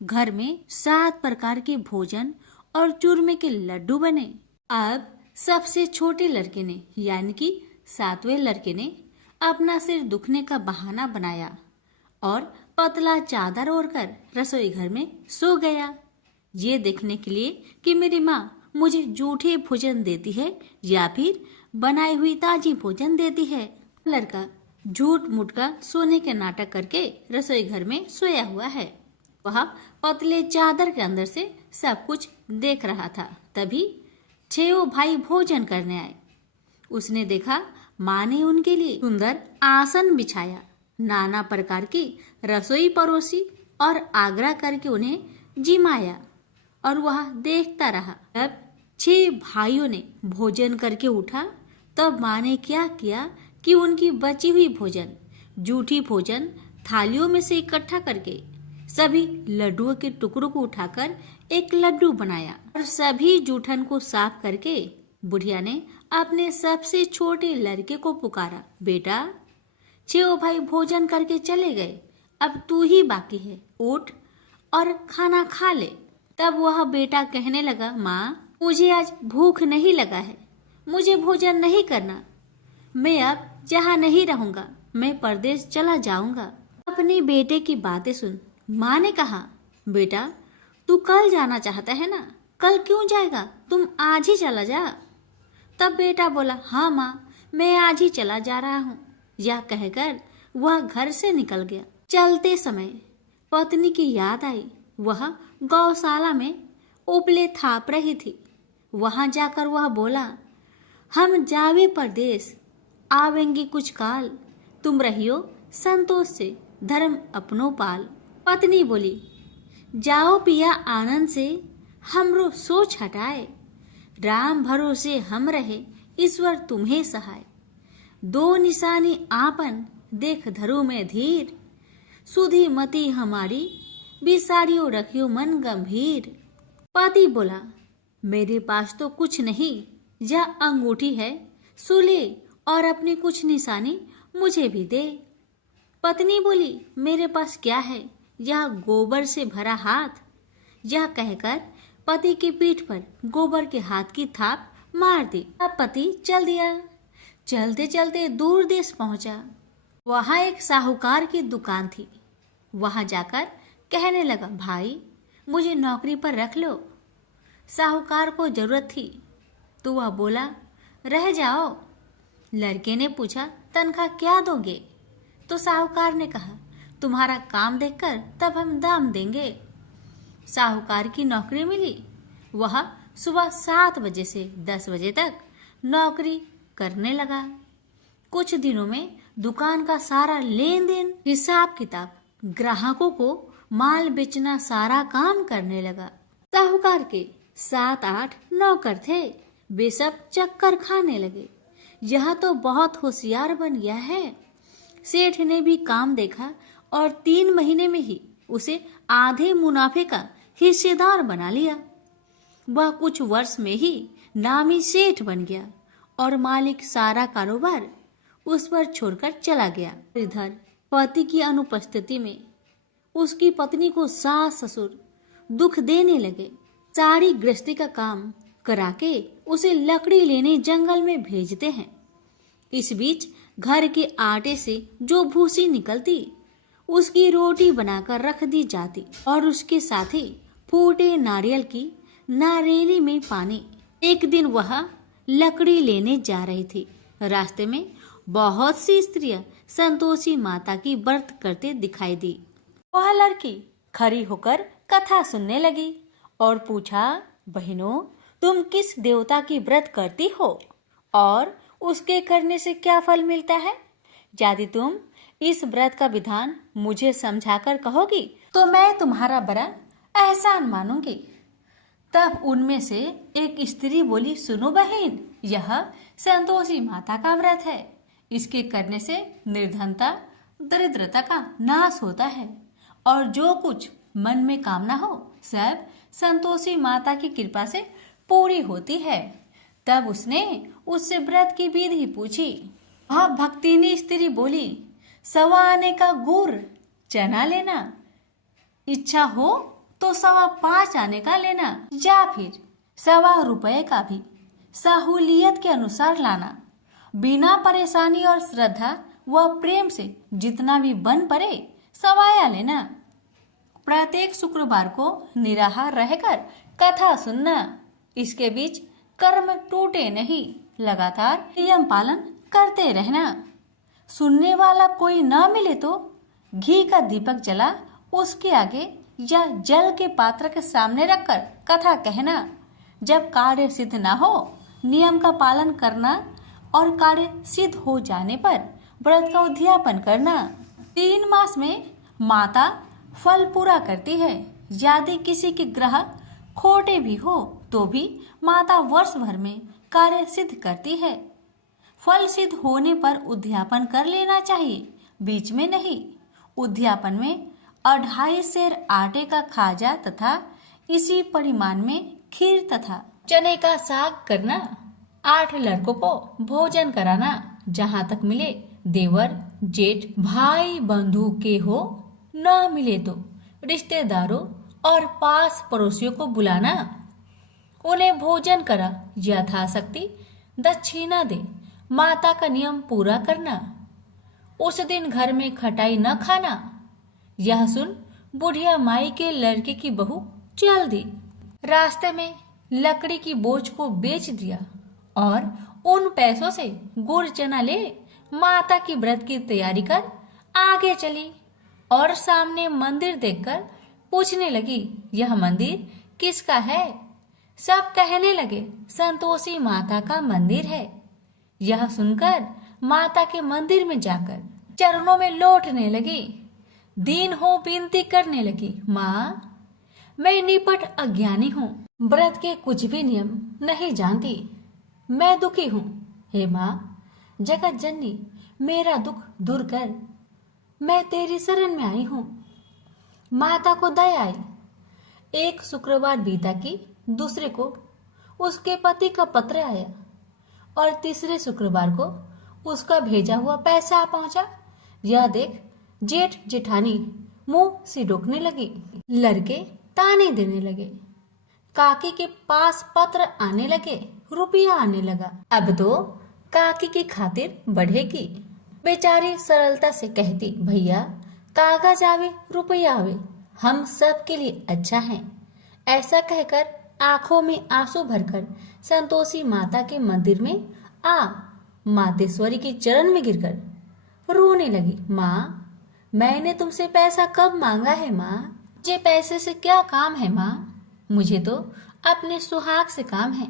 घर में 7 प्रकार के भोजन और चूरमे के लड्डू बने। अब सबसे छोटे लड़के ने, यानी कि 7वें लड़के ने, अपना सिर दुखने का बहाना बनाया और पतला चादर ओढ़कर रसोई घर में सो गया, ये देखने के लिए कि मेरी माँ मुझे जूठे भोजन देती है या फिर बनाई हुई ताजी भोजन देती है। लड़का झूठ मूठ का सोने के नाटक करके रसोई घर में सोया हुआ है। वह पतले चादर के अंदर से सब कुछ देख रहा था। तभी 6 भाई भोजन करने आए। उसने देखा माँ ने उनके लिए सुंदर आसन बिछाया, नाना प्रकार की रसोई परोसी और आग्रह करके उन्हें जिमाया, और वह देखता रहा। तब 6 भाइयों ने भोजन करके उठा। तब माँ ने क्या किया कि उनकी बची हुई भोजन, जूठी भोजन थालियों में से इकट्ठा करके सभी लड्डुओं के टुकड़ों को उठाकर एक लड्डू बनाया और सभी जूठन को साफ करके बुढ़िया ने अपने सबसे छोटे लड़के को पुकारा, बेटा 6 भाई भोजन करके चले गए, अब तू ही बाकी है, उठ और खाना खा ले। तब वह बेटा कहने लगा, माँ मुझे आज भूख नहीं लगा है, मुझे भोजन नहीं करना, मैं अब जहाँ नहीं रहूंगा, मैं परदेश चला जाऊंगा। अपने बेटे की बातें सुन माँ ने कहा, बेटा तू कल जाना चाहता है ना, कल क्यों जाएगा, तुम आज ही चला जा। तब बेटा बोला, हाँ माँ मैं आज ही चला जा रहा हूँ। यह कहकर वह घर से निकल गया। चलते समय पत्नी की याद आई। वह गौशाला में उपले थाप रही थी। वहां जाकर वह बोला, हम जावे परदेश, आवेंगे कुछ काल, तुम रहियो संतोष से, धर्म अपनो पाल। पत्नी बोली, जाओ पिया आनंद से, हमरो सोच हटाए, राम भरोसे हम रहे, ईश्वर तुम्हें सहाय। 2 निशानी आपन, देख धरो में धीर, सुधी मति हमारी, बिसारियो रखियो मन गंभीर। पति बोला, मेरे पास तो कुछ नहीं, यह अंगूठी है, सुले और अपनी कुछ निशानी मुझे भी दे। पत्नी बोली, मेरे पास क्या है, यह गोबर से भरा हाथ। यह कहकर पति की पीठ पर गोबर के हाथ की थाप मार दी। अब पति चल दिया। चलते चलते दूर देश पहुंचा। वहां एक साहूकार की दुकान थी। वहां जाकर कहने लगा, भाई मुझे नौकरी पर रख लो। साहूकार को जरूरत थी तो वह बोला, रह जाओ। लड़के ने पूछा, तनख्वाह क्या दोगे? तो साहूकार ने कहा, तुम्हारा काम देखकर तब हम दाम देंगे। साहूकार की नौकरी मिली। वह सुबह 7 बजे से 10 बजे तक नौकरी करने लगा। कुछ दिनों में दुकान का सारा लेन देन, हिसाब किताब, ग्राहकों को माल बेचना, सारा काम करने लगा। साहूकार के 7-8 नौकर थे, वे सब चक्कर खाने लगे। यह तो बहुत होशियार बन गया है। सेठ ने भी काम देखा और 3 महीने में ही उसे आधे मुनाफे का हिस्सेदार बना लिया। वह कुछ वर्ष में ही नामी सेठ बन गया और मालिक सारा कारोबार उस पर छोड़कर चला गया। इधर पति की अनुपस्थिति में उसकी पत्नी को सास ससुर दुख देने लगे। सारी गृहस्थी का काम करा के उसे लकड़ी लेने जंगल में भेजते हैं। इस बीच घर के आटे से जो भूसी निकलती उसकी रोटी बनाकर रख दी जाती और उसके साथ ही फूटे नारियल की नारेली में पानी। एक दिन वह लकड़ी लेने जा रही थी। रास्ते में बहुत सी स्त्रियां संतोषी माता की व्रत करते दिखाई दी। वह लड़की खड़ी होकर कथा सुनने लगी और पूछा, बहनों, तुम किस देवता की व्रत करती हो और उसके करने से क्या फल मिलता है? यदि तुम इस व्रत का विधान मुझे समझाकर कहोगी तो मैं तुम्हारा बड़ा एहसान मानूंगी। तब उनमें से एक स्त्री बोली, सुनो बहन, यह संतोषी माता का व्रत है। इसके करने से निर्धनता, दरिद्रता का नाश होता है और जो कुछ मन में कामना हो सब संतोषी माता की कृपा से पूरी होती है। तब उसने उससे व्रत की विधि पूछी। वह भक्तिनी स्त्री बोली, 1.25 आने का गुड़ चना लेना, इच्छा हो तो 5.25 आने का लेना या फिर 1.25 रुपए का भी सहूलियत के अनुसार लाना। बिना परेशानी और श्रद्धा व प्रेम से जितना भी बन पड़े 1.25 लेना। प्रत्येक शुक्रवार को निराहार रहकर कथा सुनना। इसके बीच कर्म टूटे नहीं, लगातार नियम पालन करते रहना। सुनने वाला कोई न मिले तो घी का दीपक जला उसके आगे या जल के पात्र के सामने रखकर कथा कहना। जब कार्य सिद्ध न हो नियम का पालन करना और कार्य सिद्ध हो जाने पर व्रत का उद्यापन करना। 3 मास में माता फल पूरा करती है। यदि किसी के ग्रह खोटे भी हो तो भी माता वर्ष भर में कार्य सिद्ध करती है। फल सिद्ध होने पर उद्यापन कर लेना चाहिए, बीच में नहीं। उद्यापन में 2.5 सेर आटे का खाजा तथा इसी परिमाण में खीर तथा चने का साग करना। 8 लड़कों को भोजन कराना। जहाँ तक मिले देवर, जेठ, भाई बंधु के हो, न मिले तो रिश्तेदारों और पास पड़ोसियों को बुलाना। उन्हें भोजन करा, यथाशक्ति दक्षिणा दे। माता का नियम पूरा करना। उस दिन घर में खटाई न खाना। यह सुन बुढ़िया माई के लड़के की बहू चल दी। रास्ते में लकड़ी की बोझ को बेच दिया और उन पैसों से गुड़ चना ले माता की व्रत की तैयारी कर आगे चली और सामने मंदिर देखकर पूछने लगी, यह मंदिर किसका है? सब कहने लगे, संतोषी माता का मंदिर है। यह सुनकर माता के मंदिर में जाकर चरणों में लौटने लगी। दीन हो विनती करने लगी, माँ, मैं निपट अज्ञानी हूँ, व्रत के कुछ भी नियम नहीं जानती, मैं दुखी हूँ। हे माँ, जगत जननी, मेरा दुख दूर कर, मैं तेरी शरण में आई हूँ। माता को दया आई। एक शुक्रवार बीता कि दूसरे को उसके पति का पत्र आया और तीसरे शुक्रवार को उसका भेजा हुआ पैसा आ पहुंचा। यह देख जेठ जेठानी मुंह सिडोकने लगी। लड़के ताने देने लगे। काकी के पास पत्र आने लगे, रुपया आने लगा। अब तो काकी की खातिर बढ़ेगी। बेचारी सरलता से कहती, भैया कागज आवे रुपया आवे, हम सब के लिए अच्छा है। ऐसा कहकर आंखों में आंसू भरकर संतोषी माता के मंदिर में आ मातेश्वरी के चरण में गिरकर रोने लगी। माँ, मैंने तुमसे पैसा कब मांगा है माँ? मुझे पैसे से क्या काम है माँ? मुझे तो अपने सुहाग से काम है।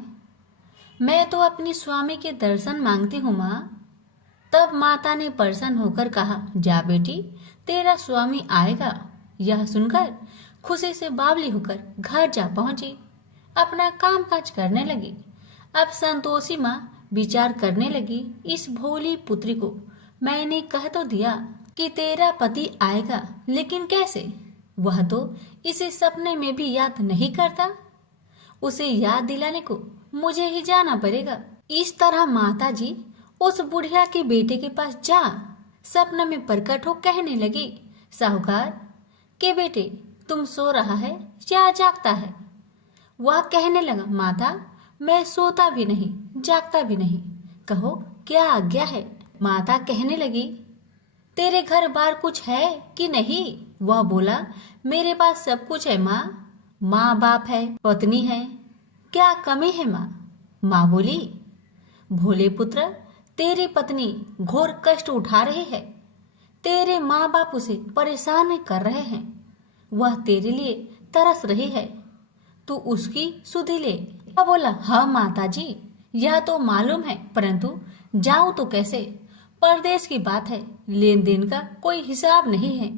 मैं तो अपनी स्वामी के दर्शन मांगती हूँ माँ। तब माता ने प्रसन्न होकर कहा, जा बेटी, तेरा स्वामी आएगा। यह सुनकर खुशी से बावली होकर घर जा पहुंची, अपना काम काज करने लगी। अब संतोषी माँ विचार करने लगी, इस भोली पुत्री को मैंने कह तो दिया कि तेरा पति आएगा, लेकिन कैसे? वह तो इसे सपने में भी याद नहीं करता। उसे याद दिलाने को मुझे ही जाना पड़ेगा। इस तरह माता जी उस बुढ़िया के बेटे के पास जा सपने में प्रकट हो कहने लगी, साहूकार के बेटे, तुम सो रहा है या जागता है? वह कहने लगा, माता मैं सोता भी नहीं जागता भी नहीं, कहो क्या आज्ञा है? माता कहने लगी, तेरे घर बार कुछ है कि नहीं? वह बोला, मेरे पास सब कुछ है माँ। माँ बाप है, पत्नी है, क्या कमी है माँ? माँ बोली, भोले पुत्र, तेरी पत्नी घोर कष्ट उठा रही है, तेरे माँ बाप उसे परेशान कर रहे हैं, वह तेरे लिए तरस रही है, तू उसकी सुधि ले। वह बोला, हाँ माता जी, यह तो मालूम है, परंतु जाऊं तो कैसे? परदेश की बात है, लेन देन का कोई हिसाब नहीं है,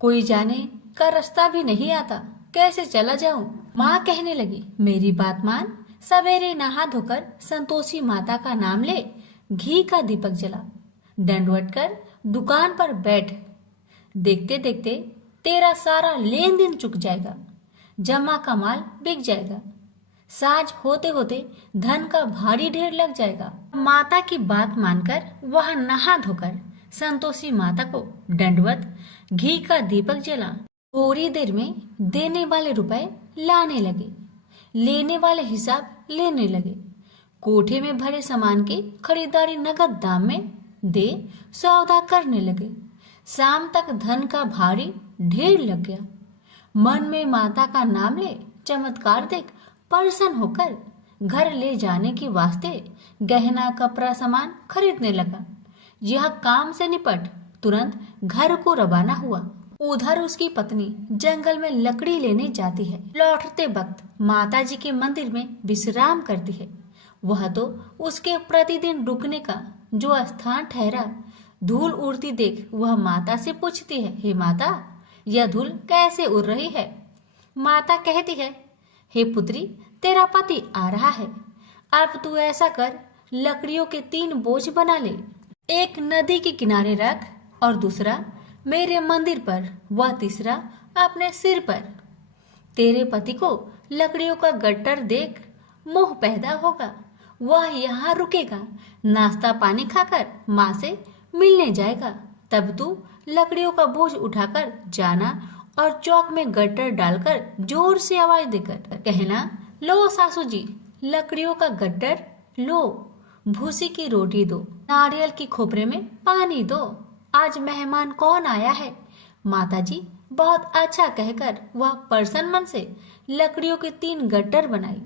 कोई जाने का रास्ता भी नहीं आता, कैसे चला जाऊं? माँ कहने लगी, मेरी बात मान, सवेरे नहा धोकर संतोषी माता का नाम ले, घी का दीपक जला, दंडवत कर दुकान पर बैठ, देखते देखते तेरा सारा लेन देन चुक जाएगा, जमा का माल बिक जाएगा, साज होते होते धन का भारी ढेर लग जाएगा। माता की बात मानकर वह नहा धोकर संतोषी माता को दंडवत घी का दीपक जला। थोड़ी देर में देने वाले रुपए लाने लगे, लेने वाले हिसाब लेने लगे। कोठे में भरे सामान की खरीदारी नगद दाम में दे सौदा करने लगे। शाम तक धन का भारी ढेर लग गया। मन में माता का नाम ले चमत्कार देख प्रसन्न होकर घर ले जाने के वास्ते गहना कपड़ा सामान खरीदने लगा। यह काम से निपट तुरंत घर को रवाना हुआ। उधर उसकी पत्नी जंगल में लकड़ी लेने जाती है। लौटते वक्त माता जी के मंदिर में विश्राम करती है। वह तो उसके प्रतिदिन रुकने का जो स्थान ठहरा। धूल उड़ती देख वह माता से पूछती है, हे माता, यह धूल कैसे उड़ रही है? माता कहती है, हे पुत्री, तेरा पति आ रहा है, अब तू ऐसा कर, लकड़ियों के 3 बोझ बना ले, एक नदी के किनारे रख और दूसरा मेरे मंदिर पर, वह तीसरा अपने सिर पर। तेरे पति को लकड़ियों का गट्टर देख मोह पैदा होगा, वह यहाँ रुकेगा, नाश्ता पानी खाकर माँ से मिलने जाएगा। तब तू लकड़ियों का बोझ उठाकर जाना और चौक में गट्टर डालकर जोर से आवाज देकर कहना, लो सासू जी, लकड़ियों का गट्टर लो, भूसी की रोटी दो, नारियल की खोपरे में पानी दो, आज मेहमान कौन आया है? माताजी बहुत अच्छा कहकर वह प्रसन्न मन से लकड़ियों के 3 गट्टर बनाई,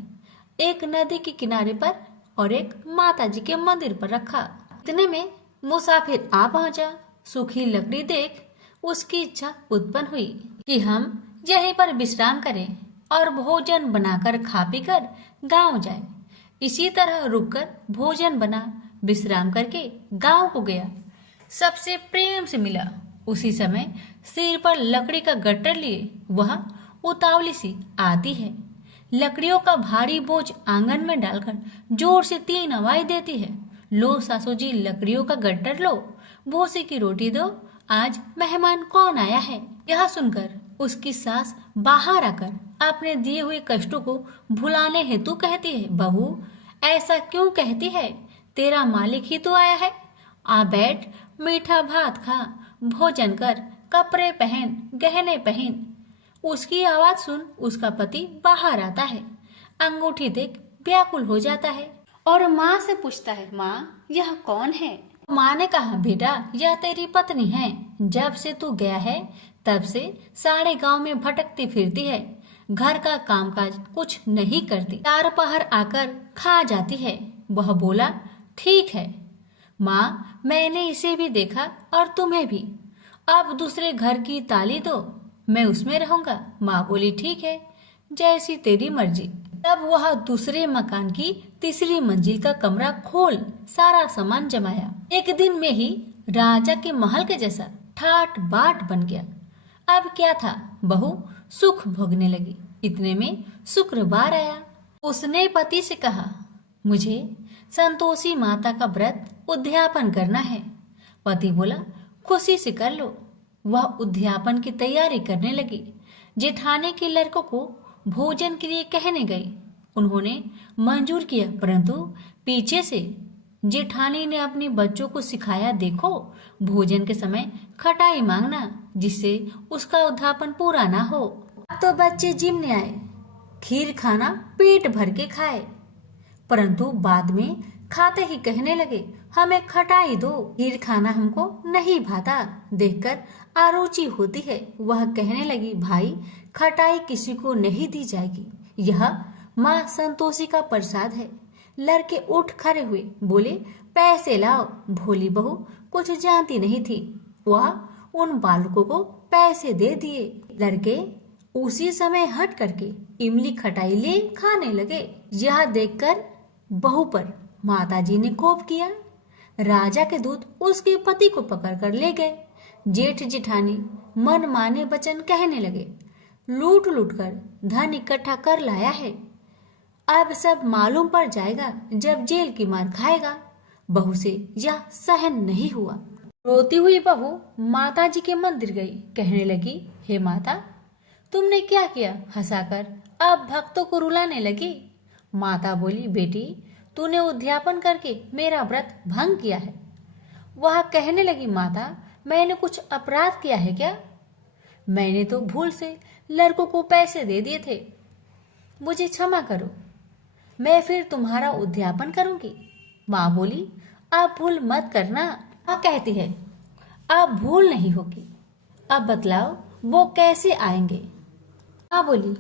एक नदी के किनारे पर और एक माताजी के मंदिर पर रखा। इतने में मुसाफिर आ पहुंचा। सूखी लकड़ी देख उसकी इच्छा उत्पन्न हुई कि हम यहीं पर विश्राम करें और भोजन बनाकर खा पीकर गांव जाए। इसी तरह रुककर भोजन बना, विश्राम करके गांव को गया, सबसे प्रेम से मिला। उसी समय सिर पर लकड़ी का गट्टर लिए वह उतावली सी आती है। लकड़ियों का भारी बोझ आंगन में डालकर जोर से 3 आवाज देती है, लो सासू जी, लकड़ियों का गट्टर लो, भूसी की रोटी दो, आज मेहमान कौन आया है? यह सुनकर उसकी सास बाहर आकर अपने दिए हुए कष्टों को भुलाने हेतु कहती है, बहू ऐसा क्यों कहती है? तेरा मालिक ही तो आया है, आ बैठ, मीठा भात खा, भोजन कर, कपड़े पहन, गहने पहन। उसकी आवाज सुन उसका पति बाहर आता है, अंगूठी देख व्याकुल हो जाता है और माँ से पूछता है, माँ यह कौन है? माँ ने कहा, बेटा यह तेरी पत्नी है, जब से तू गया है तब से सारे गांव में भटकती फिरती है, घर का कामकाज कुछ नहीं करती, 4 पहर आकर खा जाती है। वह बोला, ठीक है माँ, मैंने इसे भी देखा और तुम्हें भी, अब दूसरे घर की ताली दो, मैं उसमें रहूंगा। माँ बोली, ठीक है, जैसी तेरी मर्जी। तब वह दूसरे मकान की तीसरी मंजिल का कमरा खोल सारा सामान जमाया। एक दिन में ही राजा के महल के जैसा ठाट बाट बन गया। अब क्या था, बहू सुख भोगने लगी। इतने में शुक्रवार आया। उसने पति से कहा, मुझे संतोषी माता का व्रत उद्यापन करना है। पति बोला, खुशी से कर लो। वह उद्यापन की तैयारी करने लगी। जेठानी के लड़कों को भोजन के लिए कहने गई। उन्होंने मंजूर किया, परंतु पीछे से जेठानी ने अपने बच्चों को सिखाया, देखो भोजन के समय खटाई मांगना, जिससे उसका उद्यापन पूरा ना हो। अब तो बच्चे जिमने आए, खीर खाना पेट भर के खाए, परंतु बाद में खाते ही कहने लगे, हमें खटाई दो, खीर खाना हमको नहीं भाता, देखकर आरुचि होती है। वह कहने लगी, भाई खटाई किसी को नहीं दी जाएगी, यह माँ संतोषी का प्रसाद है। लड़के उठ खड़े हुए, बोले, पैसे लाओ। भोली बहू कुछ जानती नहीं थी, वह उन बालकों को पैसे दे दिए। लड़के उसी समय हट करके इमली खटाई ले खाने लगे। यह देखकर बहू पर माताजी ने कोप किया। राजा के दूत उसके पति को पकड़कर ले गए। जेठ जेठानी मन माने वचन कहने लगे, लूट लूट कर धन इकट्ठा कर लाया है, अब सब मालूम पड़ जाएगा जब जेल की मार खाएगा। बहू से यह सहन नहीं हुआ। रोती हुई बहू माताजी के मंदिर गई। कहने लगी, हे माता, तुमने क्या किया? हंसाकर अब भक्तों को रुलाने लगी। माता बोली, बेटी तूने उद्यापन करके मेरा व्रत भंग किया है। वह कहने लगी, माता मैंने कुछ अपराध किया है क्या? मैंने तो भूल से लड़कों को पैसे दे दिए थे, मुझे क्षमा करो, मैं फिर तुम्हारा उद्यापन करूंगी। माँ बोली, अब भूल मत करना। माँ कहती है, अब भूल नहीं होगी, अब बतलाओ वो कैसे आएंगे? माँ बोली,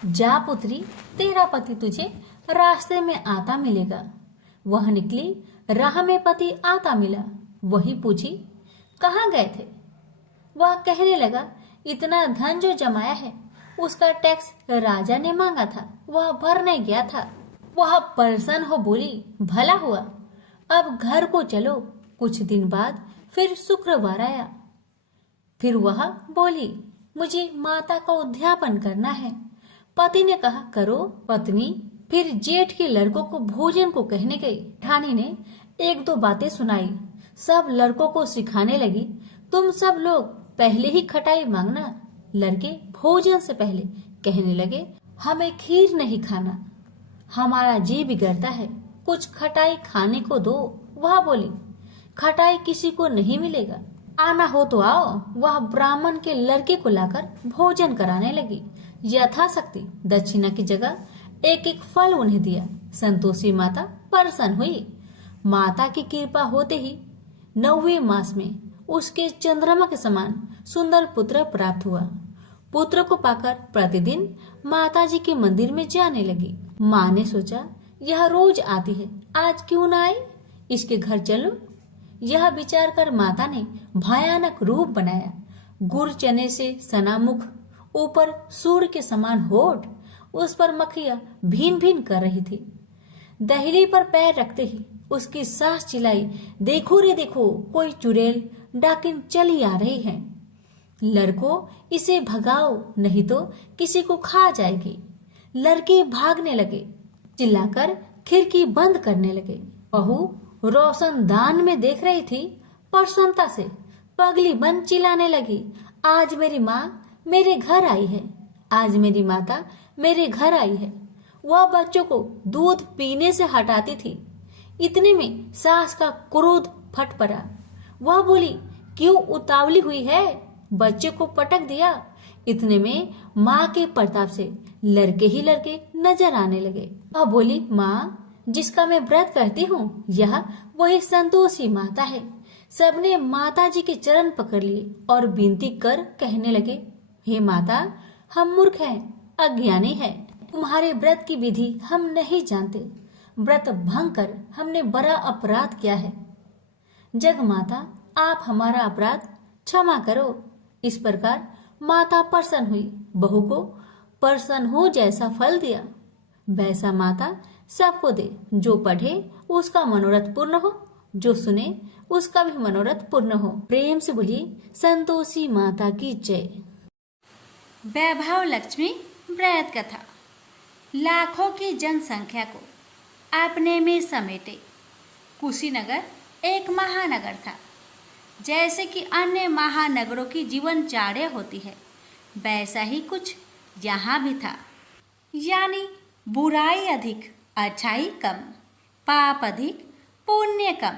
जा पुत्री, तेरा पति तुझे रास्ते में आता मिलेगा। वह निकली, राह में पति आता मिला। वही पूछी, कहाँ गए थे? वह कहने लगा, इतना धन जो जमाया है उसका टैक्स राजा ने मांगा था, वह भरने गया था। वह परेशान हो बोली, भला हुआ, अब घर को चलो। कुछ दिन बाद फिर शुक्रवार आया। फिर वह बोली, मुझे माता का उद्यापन करना है। पति ने कहा, करो। पत्नी फिर जेठ के लड़कों को भोजन को कहने गई। ठानी ने एक दो बातें सुनाई। सब लड़कों को सिखाने लगी, तुम सब लोग पहले ही खटाई मांगना। लड़के भोजन से पहले कहने लगे, हमें खीर नहीं खाना, हमारा जी बिगड़ता है, कुछ खटाई खाने को दो। वह बोली, खटाई किसी को नहीं मिलेगा, आना हो तो आओ। वह ब्राह्मण के लड़के को लाकर भोजन कराने लगी। यथाशक्ति दक्षिणा की जगह एक एक फल उन्हें दिया। संतोषी माता प्रसन्न हुई। माता की कृपा होते ही 9वें मास में उसके चंद्रमा के समान सुंदर पुत्र प्राप्त हुआ। पुत्र को पाकर प्रतिदिन माताजी के मंदिर में जाने लगी। माँ ने सोचा, यह रोज आती है, आज क्यों न आए, इसके घर चलो। यह विचार कर माता ने भयानक रूप बनाया। गुड़ चने से सना मुख, ऊपर सूर्य के समान होठ, उस पर मक्खियां भीन भीन कर रही थी। दहली पर पैर रखते ही उसकी सास चिल्लाई, देखो रे देखो, कोई चुड़ैल डाकिन चली आ रही है, लड़कों इसे भगाओ नहीं तो किसी को खा जाएगी। लड़के भागने लगे, चिल्लाकर खिड़की बंद करने लगे। बहू रोशनदान में देख रही थी। प्रसन्नता से पगली बंद चिल्लाने लगी, आज मेरी माँ मेरे घर आई है, आज मेरी माता मेरे घर आई है। वह बच्चों को दूध पीने से हटाती थी। इतने में सास का क्रोध फट पड़ा। वह बोली, क्यों उतावली हुई है, बच्चे को पटक दिया। इतने में माँ के प्रताप से लड़के ही लड़के नजर आने लगे। वह बोली, माँ जिसका मैं व्रत करती हूँ, यह वही संतोषी माता है। सबने माता जी के चरण पकड़ लिए और विनती कर कहने लगे, हे माता, हम मूर्ख हैं, अज्ञानी हैं, तुम्हारे व्रत की विधि हम नहीं जानते, व्रत भंग कर हमने बड़ा अपराध किया है। जग माता, आप हमारा अपराध क्षमा करो। इस प्रकार माता प्रसन्न हुई, बहू को प्रसन्न हो जैसा फल दिया। वैसा माता सबको दे, जो पढ़े उसका मनोरथ पूर्ण हो, जो सुने उसका भी मनोरथ पूर्ण हो। प्रेम से बोलिए संतोषी माता की जय। वैभव लक्ष्मी व्रत कथा। लाखों की जनसंख्या को अपने में समेटे कुशीनगर एक महानगर था। जैसे कि अन्य महानगरों की जीवनचर्या होती है, वैसा ही कुछ यहाँ भी था। यानी बुराई अधिक, अच्छाई कम, पाप अधिक, पुण्य कम।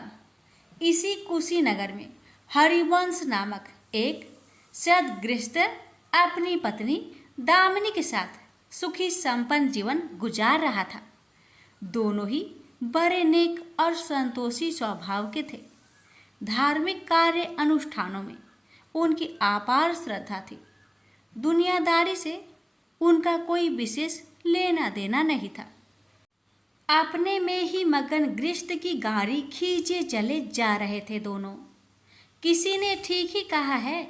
इसी कुशीनगर में हरिवंश नामक एक सद्गृहस्थ अपनी पत्नी दामिनी के साथ सुखी संपन्न जीवन गुजार रहा था। दोनों ही बड़े नेक और संतोषी स्वभाव के थे। धार्मिक कार्य अनुष्ठानों में उनकी अपार श्रद्धा थी। दुनियादारी से उनका कोई विशेष लेना देना नहीं था। अपने में ही मगन गृहस्थ की गाड़ी खींचे चले जा रहे थे दोनों। किसी ने ठीक ही कहा है,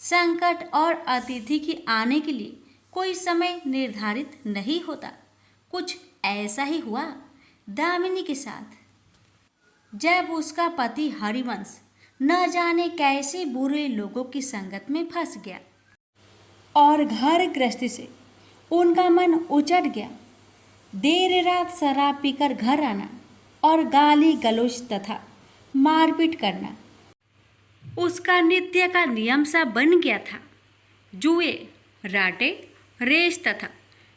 संकट और अतिथि के आने के लिए कोई समय निर्धारित नहीं होता। कुछ ऐसा ही हुआ दामिनी के साथ। जब उसका पति हरिवंश न जाने कैसे बुरे लोगों की संगत में फंस गया और घर गृहस्थी से उनका मन उचट गया। देर रात शराब पीकर घर आना और गाली गलौज तथा मारपीट करना उसका नित्य का नियम सा बन गया था। जुए, राटे, रेस तथा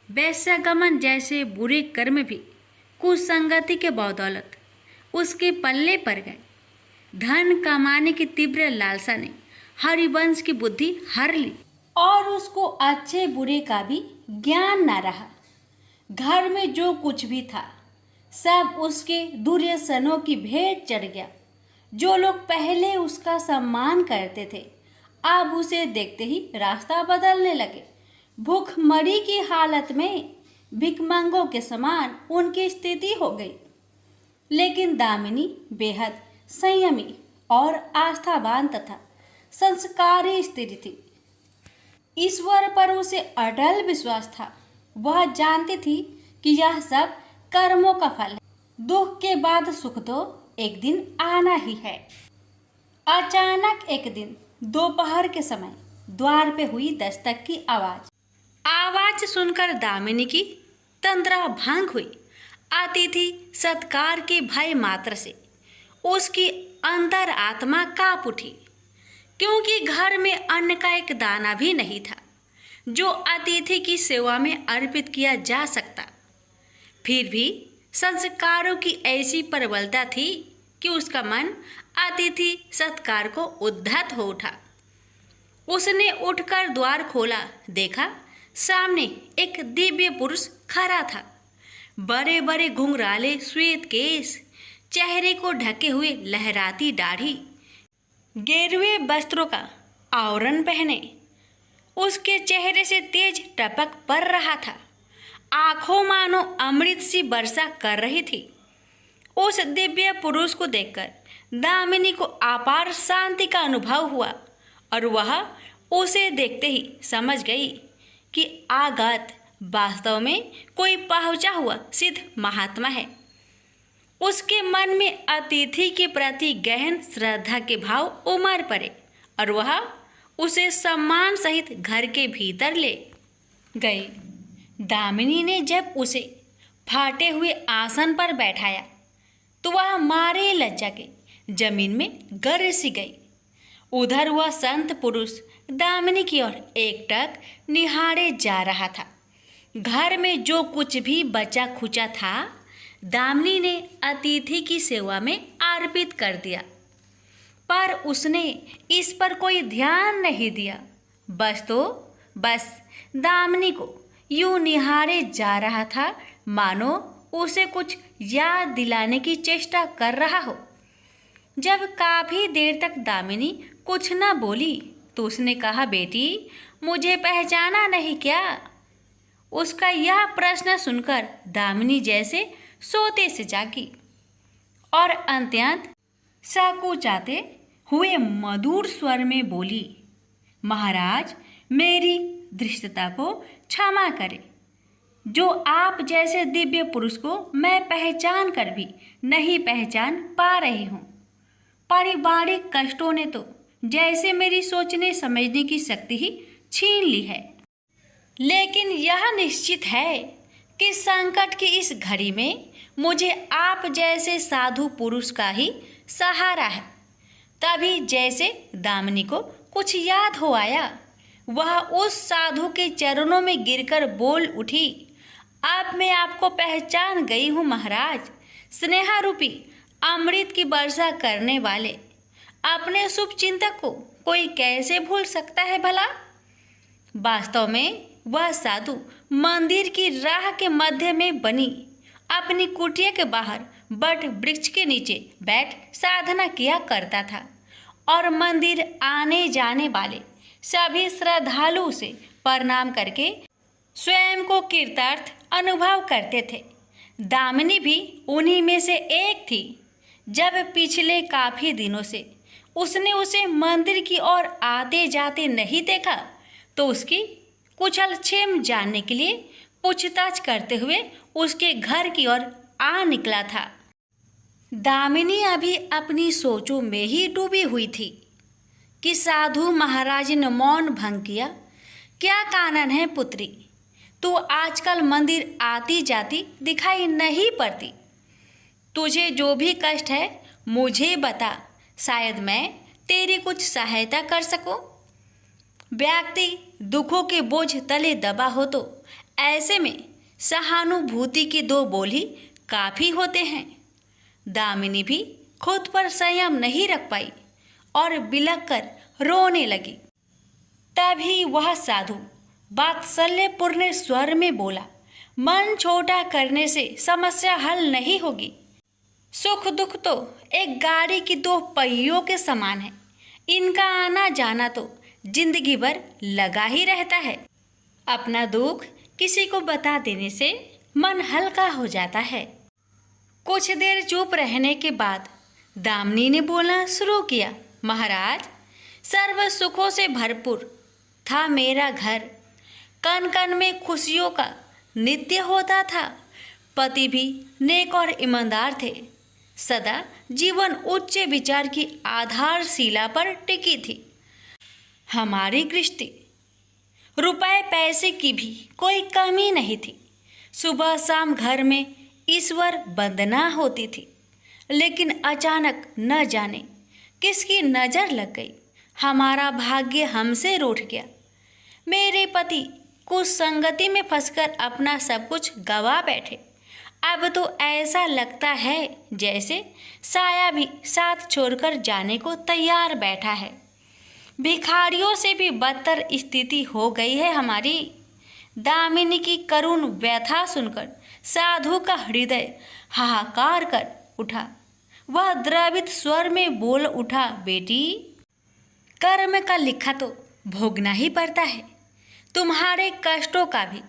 वैश्यगमन जैसे बुरे कर्म भी कुसंगति के बदौलत उसके पल्ले पड़ गए। धन कमाने की तीव्र लालसा ने हरिवंश की बुद्धि हर ली और उसको अच्छे बुरे का भी ज्ञान न रहा। घर में जो कुछ भी था सब उसके दुर्व्यसनों की भेंट चढ़ गया। जो लोग पहले उसका सम्मान करते थे अब उसे देखते ही रास्ता बदलने लगे। भूखमरी की हालत में भिखमंगों के समान उनकी स्थिति हो गई। लेकिन दामिनी बेहद संयमी और आस्थावान तथा संस्कारी स्त्री थी। ईश्वर पर उसे अटल विश्वास था। वह जानती थी कि यह सब कर्मों का फल है। दुख के बाद सुख तो एक दिन आना ही है। अचानक एक दिन दोपहर के समय द्वार पे हुई दस्तक की आवाज सुनकर दामिनी की तंद्रा भंग हुई। अतिथि सत्कार के भय मात्र से उसकी अंतर आत्मा कांप उठी, क्योंकि घर में अन्न का एक दाना भी नहीं था जो अतिथि की सेवा में अर्पित किया जा सकता। फिर भी संस्कारों की ऐसी प्रबलता थी कि उसका मन अतिथि सत्कार को उद्धत हो उठा। उसने उठकर द्वार खोला, देखा सामने एक दिव्य पुरुष खड़ा था। बड़े बड़े घुंघराले श्वेत केश, चेहरे को ढके हुए लहराती दाढ़ी, गेरुए वस्त्रों का आवरण पहने उसके चेहरे से तेज टपक पड़ रहा था। आंखों मानो अमृत सी वर्षा कर रही थी। उस दिव्य पुरुष को देखकर दामिनी को अपार शांति का अनुभव हुआ और वह उसे देखते ही समझ गई कि आगत वास्तव में कोई पहुंचा हुआ सिद्ध महात्मा है। उसके मन में अतिथि के प्रति गहन श्रद्धा के भाव उमड़ पड़े और वह उसे सम्मान सहित घर के भीतर ले गई। दामिनी ने जब उसे फाटे हुए आसन पर बैठाया तो वह मारे लज्जा के जमीन में गिर सी गई। उधर वह संत पुरुष दामिनी की ओर एकटक निहारे जा रहा था। घर में जो कुछ भी बचा खुचा था दामिनी ने अतिथि की सेवा में अर्पित कर दिया, पर उसने इस पर कोई ध्यान नहीं दिया। बस दामिनी को यूं निहारे जा रहा था मानो उसे कुछ याद दिलाने की चेष्टा कर रहा हो। जब काफ़ी देर तक दामिनी कुछ न बोली तो उसने कहा, बेटी मुझे पहचाना नहीं क्या? उसका यह प्रश्न सुनकर दामिनी जैसे सोते से जागी और अत्यंत संकुचाते हुए मधुर स्वर में बोली, महाराज मेरी धृष्टता को क्षमा करें। जो आप जैसे दिव्य पुरुष को मैं पहचान कर भी नहीं पहचान पा रही हूँ। पारिवारिक कष्टों ने तो जैसे मेरी सोचने समझने की शक्ति ही छीन ली है। लेकिन यह निश्चित है कि संकट की इस घड़ी में मुझे आप जैसे साधु पुरुष का ही सहारा है। तभी जैसे दामिनी को कुछ याद हो आया, वह उस साधु के चरणों में गिरकर बोल उठी, अब मैं आपको पहचान गई हूँ महाराज। स्नेहा रूपी अमृत की वर्षा करने वाले अपने शुभ चिंतक को कोई कैसे भूल सकता है भला। वास्तव में वह साधु मंदिर की राह के मध्य में बनी अपनी कुटिया के बाहर बट वृक्ष के नीचे बैठ साधना किया करता था और मंदिर आने जाने वाले सभी श्रद्धालु से प्रणाम करके स्वयं को कृतार्थ अनुभव करते थे। दामिनी भी उन्हीं में से एक थी। जब पिछले काफ़ी दिनों से उसने उसे मंदिर की ओर आते जाते नहीं देखा तो उसकी कुशल क्षेम जानने के लिए पूछताछ करते हुए उसके घर की ओर आ निकला था। दामिनी अभी अपनी सोचों में ही डूबी हुई थी कि साधु महाराज ने मौन भंग किया। क्या कारण है पुत्री, तू आजकल मंदिर आती जाती दिखाई नहीं पड़ती। तुझे जो भी कष्ट है मुझे बता, शायद मैं तेरी कुछ सहायता कर सकूं। व्यक्ति दुखों के बोझ तले दबा हो तो ऐसे में सहानुभूति के दो बोल ही काफ़ी होते हैं। दामिनी भी खुद पर संयम नहीं रख पाई और बिलख कर रोने लगी। तभी वह साधु वात्सल्यपूर्ण स्वर में बोला, मन छोटा करने से समस्या हल नहीं होगी। सुख दुख तो एक गाड़ी की दो पहियों के समान है, इनका आना जाना तो जिंदगी भर लगा ही रहता है। अपना दुख किसी को बता देने से मन हल्का हो जाता है। कुछ देर चुप रहने के बाद दामिनी ने बोलना शुरू किया, महाराज, सर्व सुखों से भरपूर था मेरा घर। कन कन में खुशियों का नित्य होता था। पति भी नेक और ईमानदार थे। सदा जीवन उच्च विचार की आधारशिला पर टिकी थी। हमारी गृहस्थी रुपए पैसे की भी कोई कमी नहीं थी। सुबह शाम घर में ईश्वर वंदना होती थी। लेकिन अचानक न जाने किसकी नज़र लग गई, हमारा भाग्य हमसे रूठ गया। मेरे पति कुछ संगति में फंसकर अपना सब कुछ गवा बैठे। अब तो ऐसा लगता है जैसे साया भी साथ छोड़कर जाने को तैयार बैठा है। भिखारियों से भी बदतर स्थिति हो गई है हमारी। दामिनी की करुण व्यथा सुनकर साधु का हृदय हाहाकार कर उठा। वह द्रवित स्वर में बोल उठा, बेटी, कर्म का लिखा तो भोगना ही पड़ता है। तुम्हारे कष्टों का भी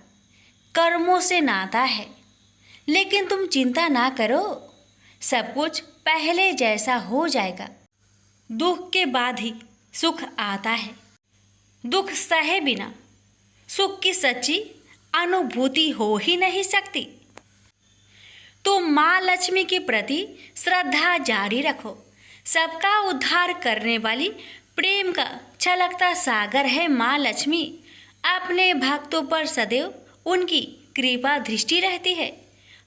कर्मों से नाता है। लेकिन तुम चिंता ना करो, सब कुछ पहले जैसा हो जाएगा। दुख के बाद ही सुख आता है। दुख सहे बिना सुख की सच्ची अनुभूति हो ही नहीं सकती। तुम माँ लक्ष्मी के प्रति श्रद्धा जारी रखो। सबका उद्धार करने वाली प्रेम का छलकता सागर है माँ लक्ष्मी। अपने भक्तों पर सदैव उनकी कृपा दृष्टि रहती है।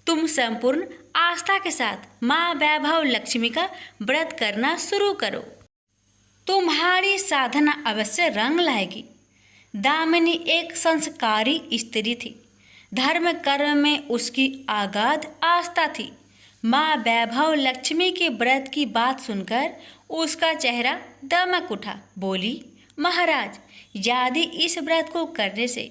तुम संपूर्ण आस्था के साथ माँ वैभव लक्ष्मी का व्रत करना शुरू करो। तुम्हारी साधना अवश्य रंग लाएगी। दामिनी एक संस्कारी स्त्री थी। धर्म कर्म में उसकी अगाध आस्था थी। माँ वैभव लक्ष्मी के व्रत की बात सुनकर उसका चेहरा दमक उठा। बोली, महाराज, यदि इस व्रत को करने से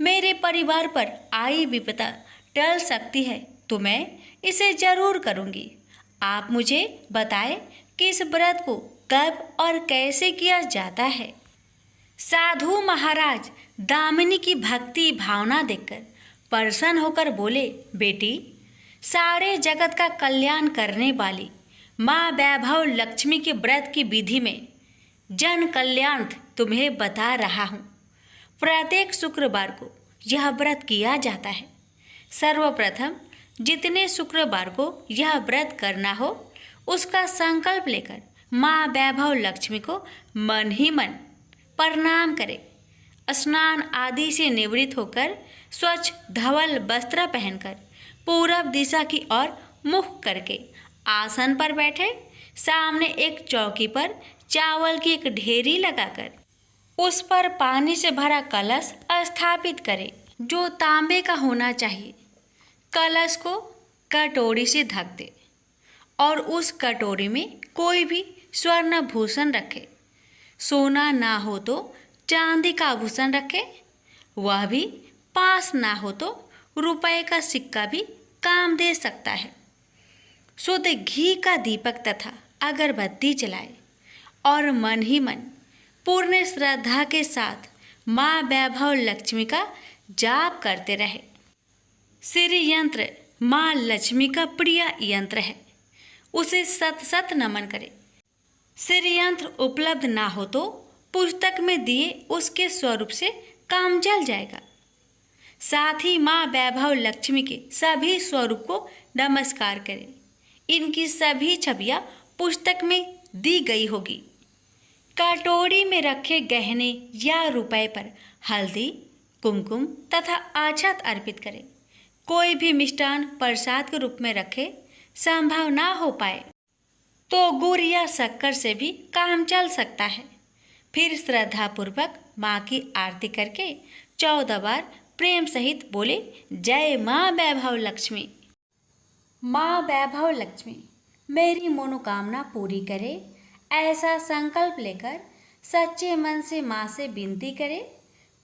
मेरे परिवार पर आई विपदा टल सकती है तो मैं इसे जरूर करूँगी। आप मुझे बताएं कि इस व्रत को कब और कैसे किया जाता है। साधु महाराज दामिनी की भक्ति भावना देखकर प्रसन्न होकर बोले, बेटी, सारे जगत का कल्याण करने वाली माँ वैभव लक्ष्मी के व्रत की विधि में जन कल्याण तुम्हें बता रहा हूँ। प्रत्येक शुक्रवार को यह व्रत किया जाता है। सर्वप्रथम जितने शुक्रवार को यह व्रत करना हो उसका संकल्प लेकर माँ वैभव लक्ष्मी को मन ही मन प्रणाम करें। स्नान आदि से निवृत्त होकर स्वच्छ धवल वस्त्र पहनकर पूरब दिशा की ओर मुख करके आसन पर बैठे। सामने एक चौकी पर चावल की एक ढेरी लगाकर उस पर पानी से भरा कलश स्थापित करें जो तांबे का होना चाहिए। कलश को कटोरी से ढक दे और उस कटोरी में कोई भी स्वर्ण भूषण रखे। सोना ना हो तो चांदी का आभूषण रखे, वह भी पास ना हो तो रुपए का सिक्का भी काम दे सकता है। शुद्ध घी का दीपक तथा अगरबत्ती जलाए और मन ही मन पूर्ण श्रद्धा के साथ माँ वैभव लक्ष्मी का जाप करते रहे। श्री यंत्र माँ लक्ष्मी का प्रिय यंत्र है, उसे सत सत नमन करें। श्री यंत्र उपलब्ध ना हो तो पुस्तक में दिए उसके स्वरूप से काम चल जाएगा। साथ ही माँ वैभव लक्ष्मी के सभी स्वरूप को नमस्कार करें। इनकी सभी छवियाँ पुस्तक में दी गई होगी। कटोरी में रखे गहने या रुपए पर हल्दी, कुमकुम तथा अक्षत अर्पित करें। कोई भी मिष्टान प्रसाद के रूप में रखे, संभव ना हो पाए तो गुड़ या शक्कर से भी काम चल सकता है। फिर श्रद्धापूर्वक माँ की आरती करके 14 बार प्रेम सहित बोले, जय माँ वैभव लक्ष्मी। माँ वैभव लक्ष्मी मेरी मनोकामना पूरी करे, ऐसा संकल्प लेकर सच्चे मन से माँ से विनती करे।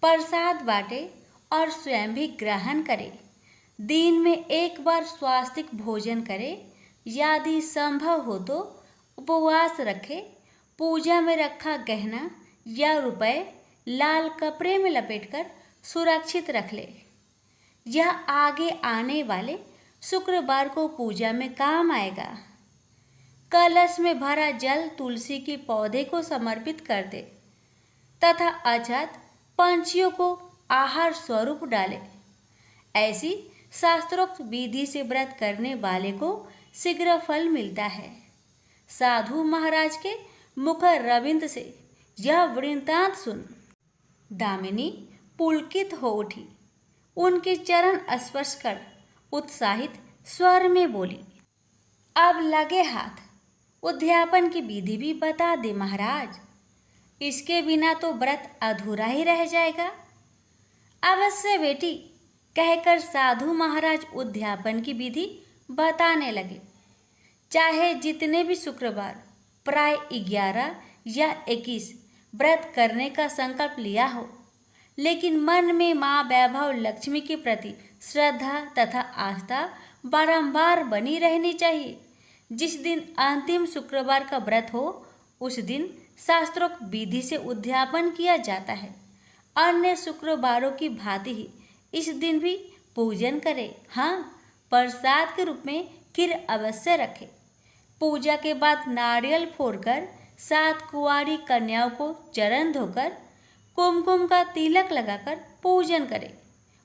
प्रसाद बांटे और स्वयं भी ग्रहण करे। दिन में एक बार स्वास्तिक भोजन करे। यदि संभव हो तो उपवास रखे। पूजा में रखा गहना या रुपए लाल कपड़े में लपेटकर सुरक्षित रख ले। यह आगे आने वाले शुक्रवार को पूजा में काम आएगा। कलश में भरा जल तुलसी के पौधे को समर्पित कर दे तथा अक्षत पंछियों को आहार स्वरूप डाले। ऐसी शास्त्रोक्त विधि से व्रत करने वाले को शीघ्र फल मिलता है। साधु महाराज के मुख रविंद से यह वृत्तांत सुन दामिनी पुलकित हो उठी। उनके चरण स्पर्श कर उत्साहित स्वर में बोली, अब लगे हाथ उद्यापन की विधि भी बता दे महाराज, इसके बिना तो व्रत अधूरा ही रह जाएगा। अवश्य बेटी, कहकर साधु महाराज उद्यापन की विधि बताने लगे। चाहे जितने भी शुक्रवार प्राय 11 या 21 व्रत करने का संकल्प लिया हो, लेकिन मन में माँ वैभव लक्ष्मी के प्रति श्रद्धा तथा आस्था बारंबार बनी रहनी चाहिए। जिस दिन अंतिम शुक्रवार का व्रत हो उस दिन शास्त्रोक्त विधि से उद्यापन किया जाता है। अन्य शुक्रवारों की भांति ही इस दिन भी पूजन करें। हाँ, प्रसाद के रूप में खीर अवश्य रखें। पूजा के बाद नारियल फोड़कर 7 कुंवारी कन्याओं को चरण धोकर कुमकुम का तिलक लगाकर पूजन करें।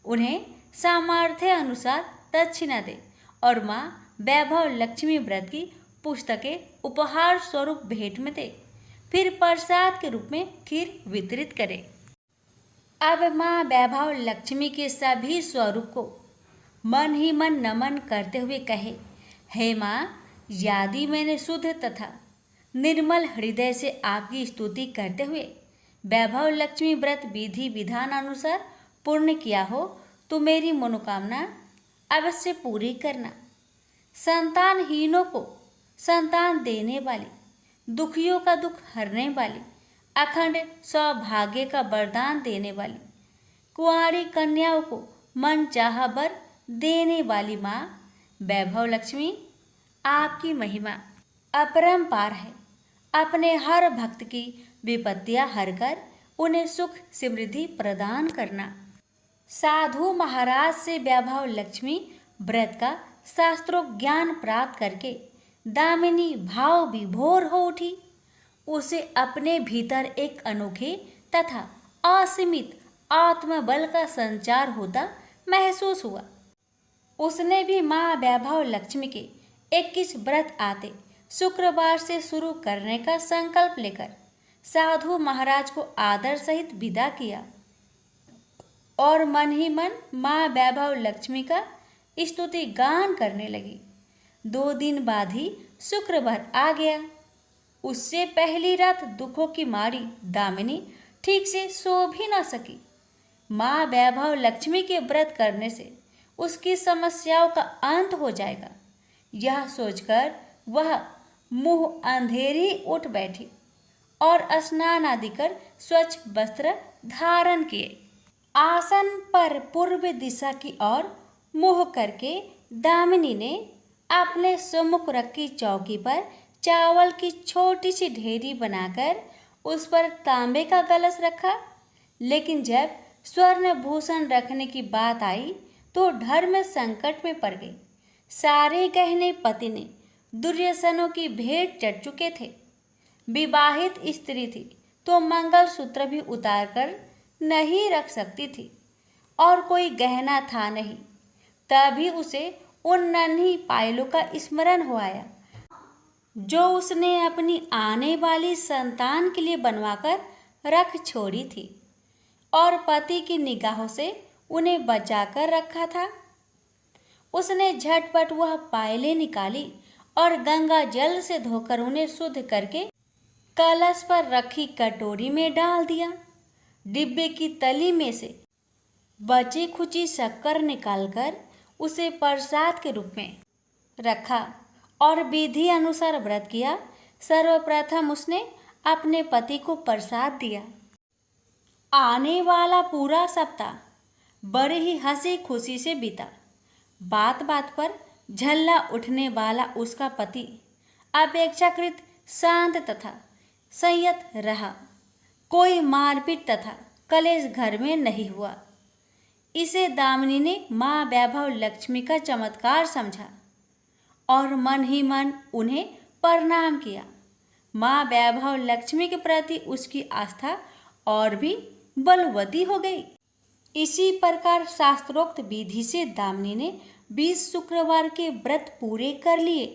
उन्हें सामर्थ्य अनुसार दक्षिणा दें और माँ वैभव लक्ष्मी व्रत की पुस्तकें उपहार स्वरूप भेंट में दें। फिर प्रसाद के रूप में खीर वितरित करें। अब माँ वैभव लक्ष्मी के सभी स्वरूप को मन ही मन नमन करते हुए कहे, हे माँ, यदि मैंने शुद्ध तथा निर्मल हृदय से आपकी स्तुति करते हुए वैभव लक्ष्मी व्रत विधि विधान अनुसार पूर्ण किया हो तो मेरी मनोकामना अवश्य पूरी करना। संतानहीनों को संतान देने वाली, दुखियों का दुख हरने वाली, अखंड सौभाग्य का वरदान देने वाली, कुंवारी कन्याओं को मन चाहा वर देने वाली माँ वैभव लक्ष्मी, आपकी महिमा अपरंपार है। अपने हर भक्त की विपत्तियां हरकर उन्हें सुख समृद्धि प्रदान करना। साधु महाराज से वैभव लक्ष्मी व्रत का शास्त्रों ज्ञान प्राप्त करके दामिनी भाव विभोर हो उठी। उसे अपने भीतर एक अनोखे तथा असीमित आत्मबल का संचार होता महसूस हुआ। उसने भी माँ वैभव लक्ष्मी के 21 व्रत आते शुक्रवार से शुरू करने का संकल्प लेकर साधु महाराज को आदर सहित विदा किया और मन ही मन माँ वैभव लक्ष्मी का स्तुति गान करने लगी। 2 दिन बाद ही शुक्रवार आ गया। उससे पहली रात दुखों की मारी दामिनी ठीक से सो भी न सकी। माँ वैभव लक्ष्मी के व्रत करने से उसकी समस्याओं का अंत हो जाएगा, यह सोचकर वह मुंह अंधेरी उठ बैठी और स्नान आदि कर स्वच्छ वस्त्र धारण किए। आसन पर पूर्व दिशा की ओर मुंह करके दामिनी ने अपने सम्मुख रखी चौकी पर चावल की छोटी सी ढेरी बनाकर उस पर तांबे का कलश रखा। लेकिन जब स्वर्ण भूषण रखने की बात आई तो धर्म संकट में पड़ गई। सारे गहने पति ने दुर्योधनों की भेंट चढ़ चुके थे। विवाहित स्त्री थी तो मंगलसूत्र भी उतार कर नहीं रख सकती थी और कोई गहना था नहीं। तभी उसे उन नन्ही पायलों का स्मरण हो आया जो उसने अपनी आने वाली संतान के लिए बनवाकर रख छोड़ी थी और पति की निगाहों से उन्हें बचाकर रखा था। उसने झटपट वह पायलें निकाली और गंगा जल से धोकर उन्हें शुद्ध करके कलश पर रखी कटोरी में डाल दिया। डिब्बे की तली में से बची खुची शक्कर निकालकर उसे प्रसाद के रूप में रखा और विधि अनुसार व्रत किया। सर्वप्रथम उसने अपने पति को प्रसाद दिया। आने वाला पूरा सप्ताह बड़े ही हंसी खुशी से बीता। बात बात पर झल्ला उठने वाला उसका पति अपेक्षाकृत शांत तथा संयत रहा। कोई मारपीट तथा कलेश घर में नहीं हुआ। इसे दामिनी ने माँ वैभव लक्ष्मी का चमत्कार समझा और मन ही मन उन्हें प्रणाम किया। माँ वैभव लक्ष्मी के प्रति उसकी आस्था और भी बलवती हो गई। इसी प्रकार शास्त्रोक्त विधि से दामिनी ने 20 शुक्रवार के व्रत पूरे कर लिए।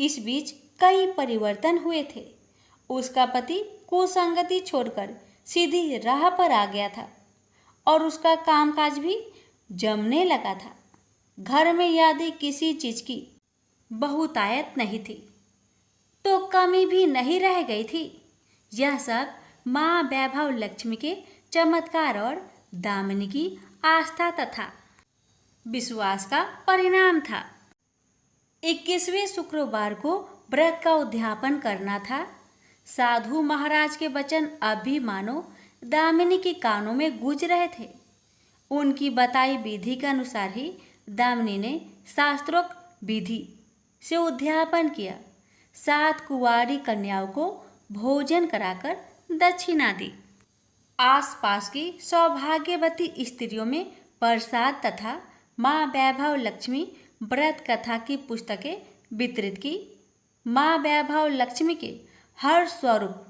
इस बीच कई परिवर्तन हुए थे। उसका पति कुसंगति छोड़कर सीधी राह पर आ गया था और उसका कामकाज भी जमने लगा था। घर में यदि किसी चीज की बहुतायत नहीं थी तो कमी भी नहीं रह गई थी। यह सब माँ वैभव लक्ष्मी के चमत्कार और दामिनी की आस्था तथा विश्वास का परिणाम था। 21वें शुक्रवार को व्रत का उद्यापन करना था। साधु महाराज के वचन अब भी मानो दामिनी के कानों में गूंज रहे थे। उनकी बताई विधि के अनुसार ही दामिनी ने शास्त्रोक्त विधि से उद्यापन किया। 7 कुंवारी कन्याओं को भोजन कराकर दक्षिणा दी। आसपास की सौभाग्यवती स्त्रियों में प्रसाद तथा माँ वैभव लक्ष्मी व्रत कथा की पुस्तकें वितरित की। माँ वैभव लक्ष्मी के हर स्वरूप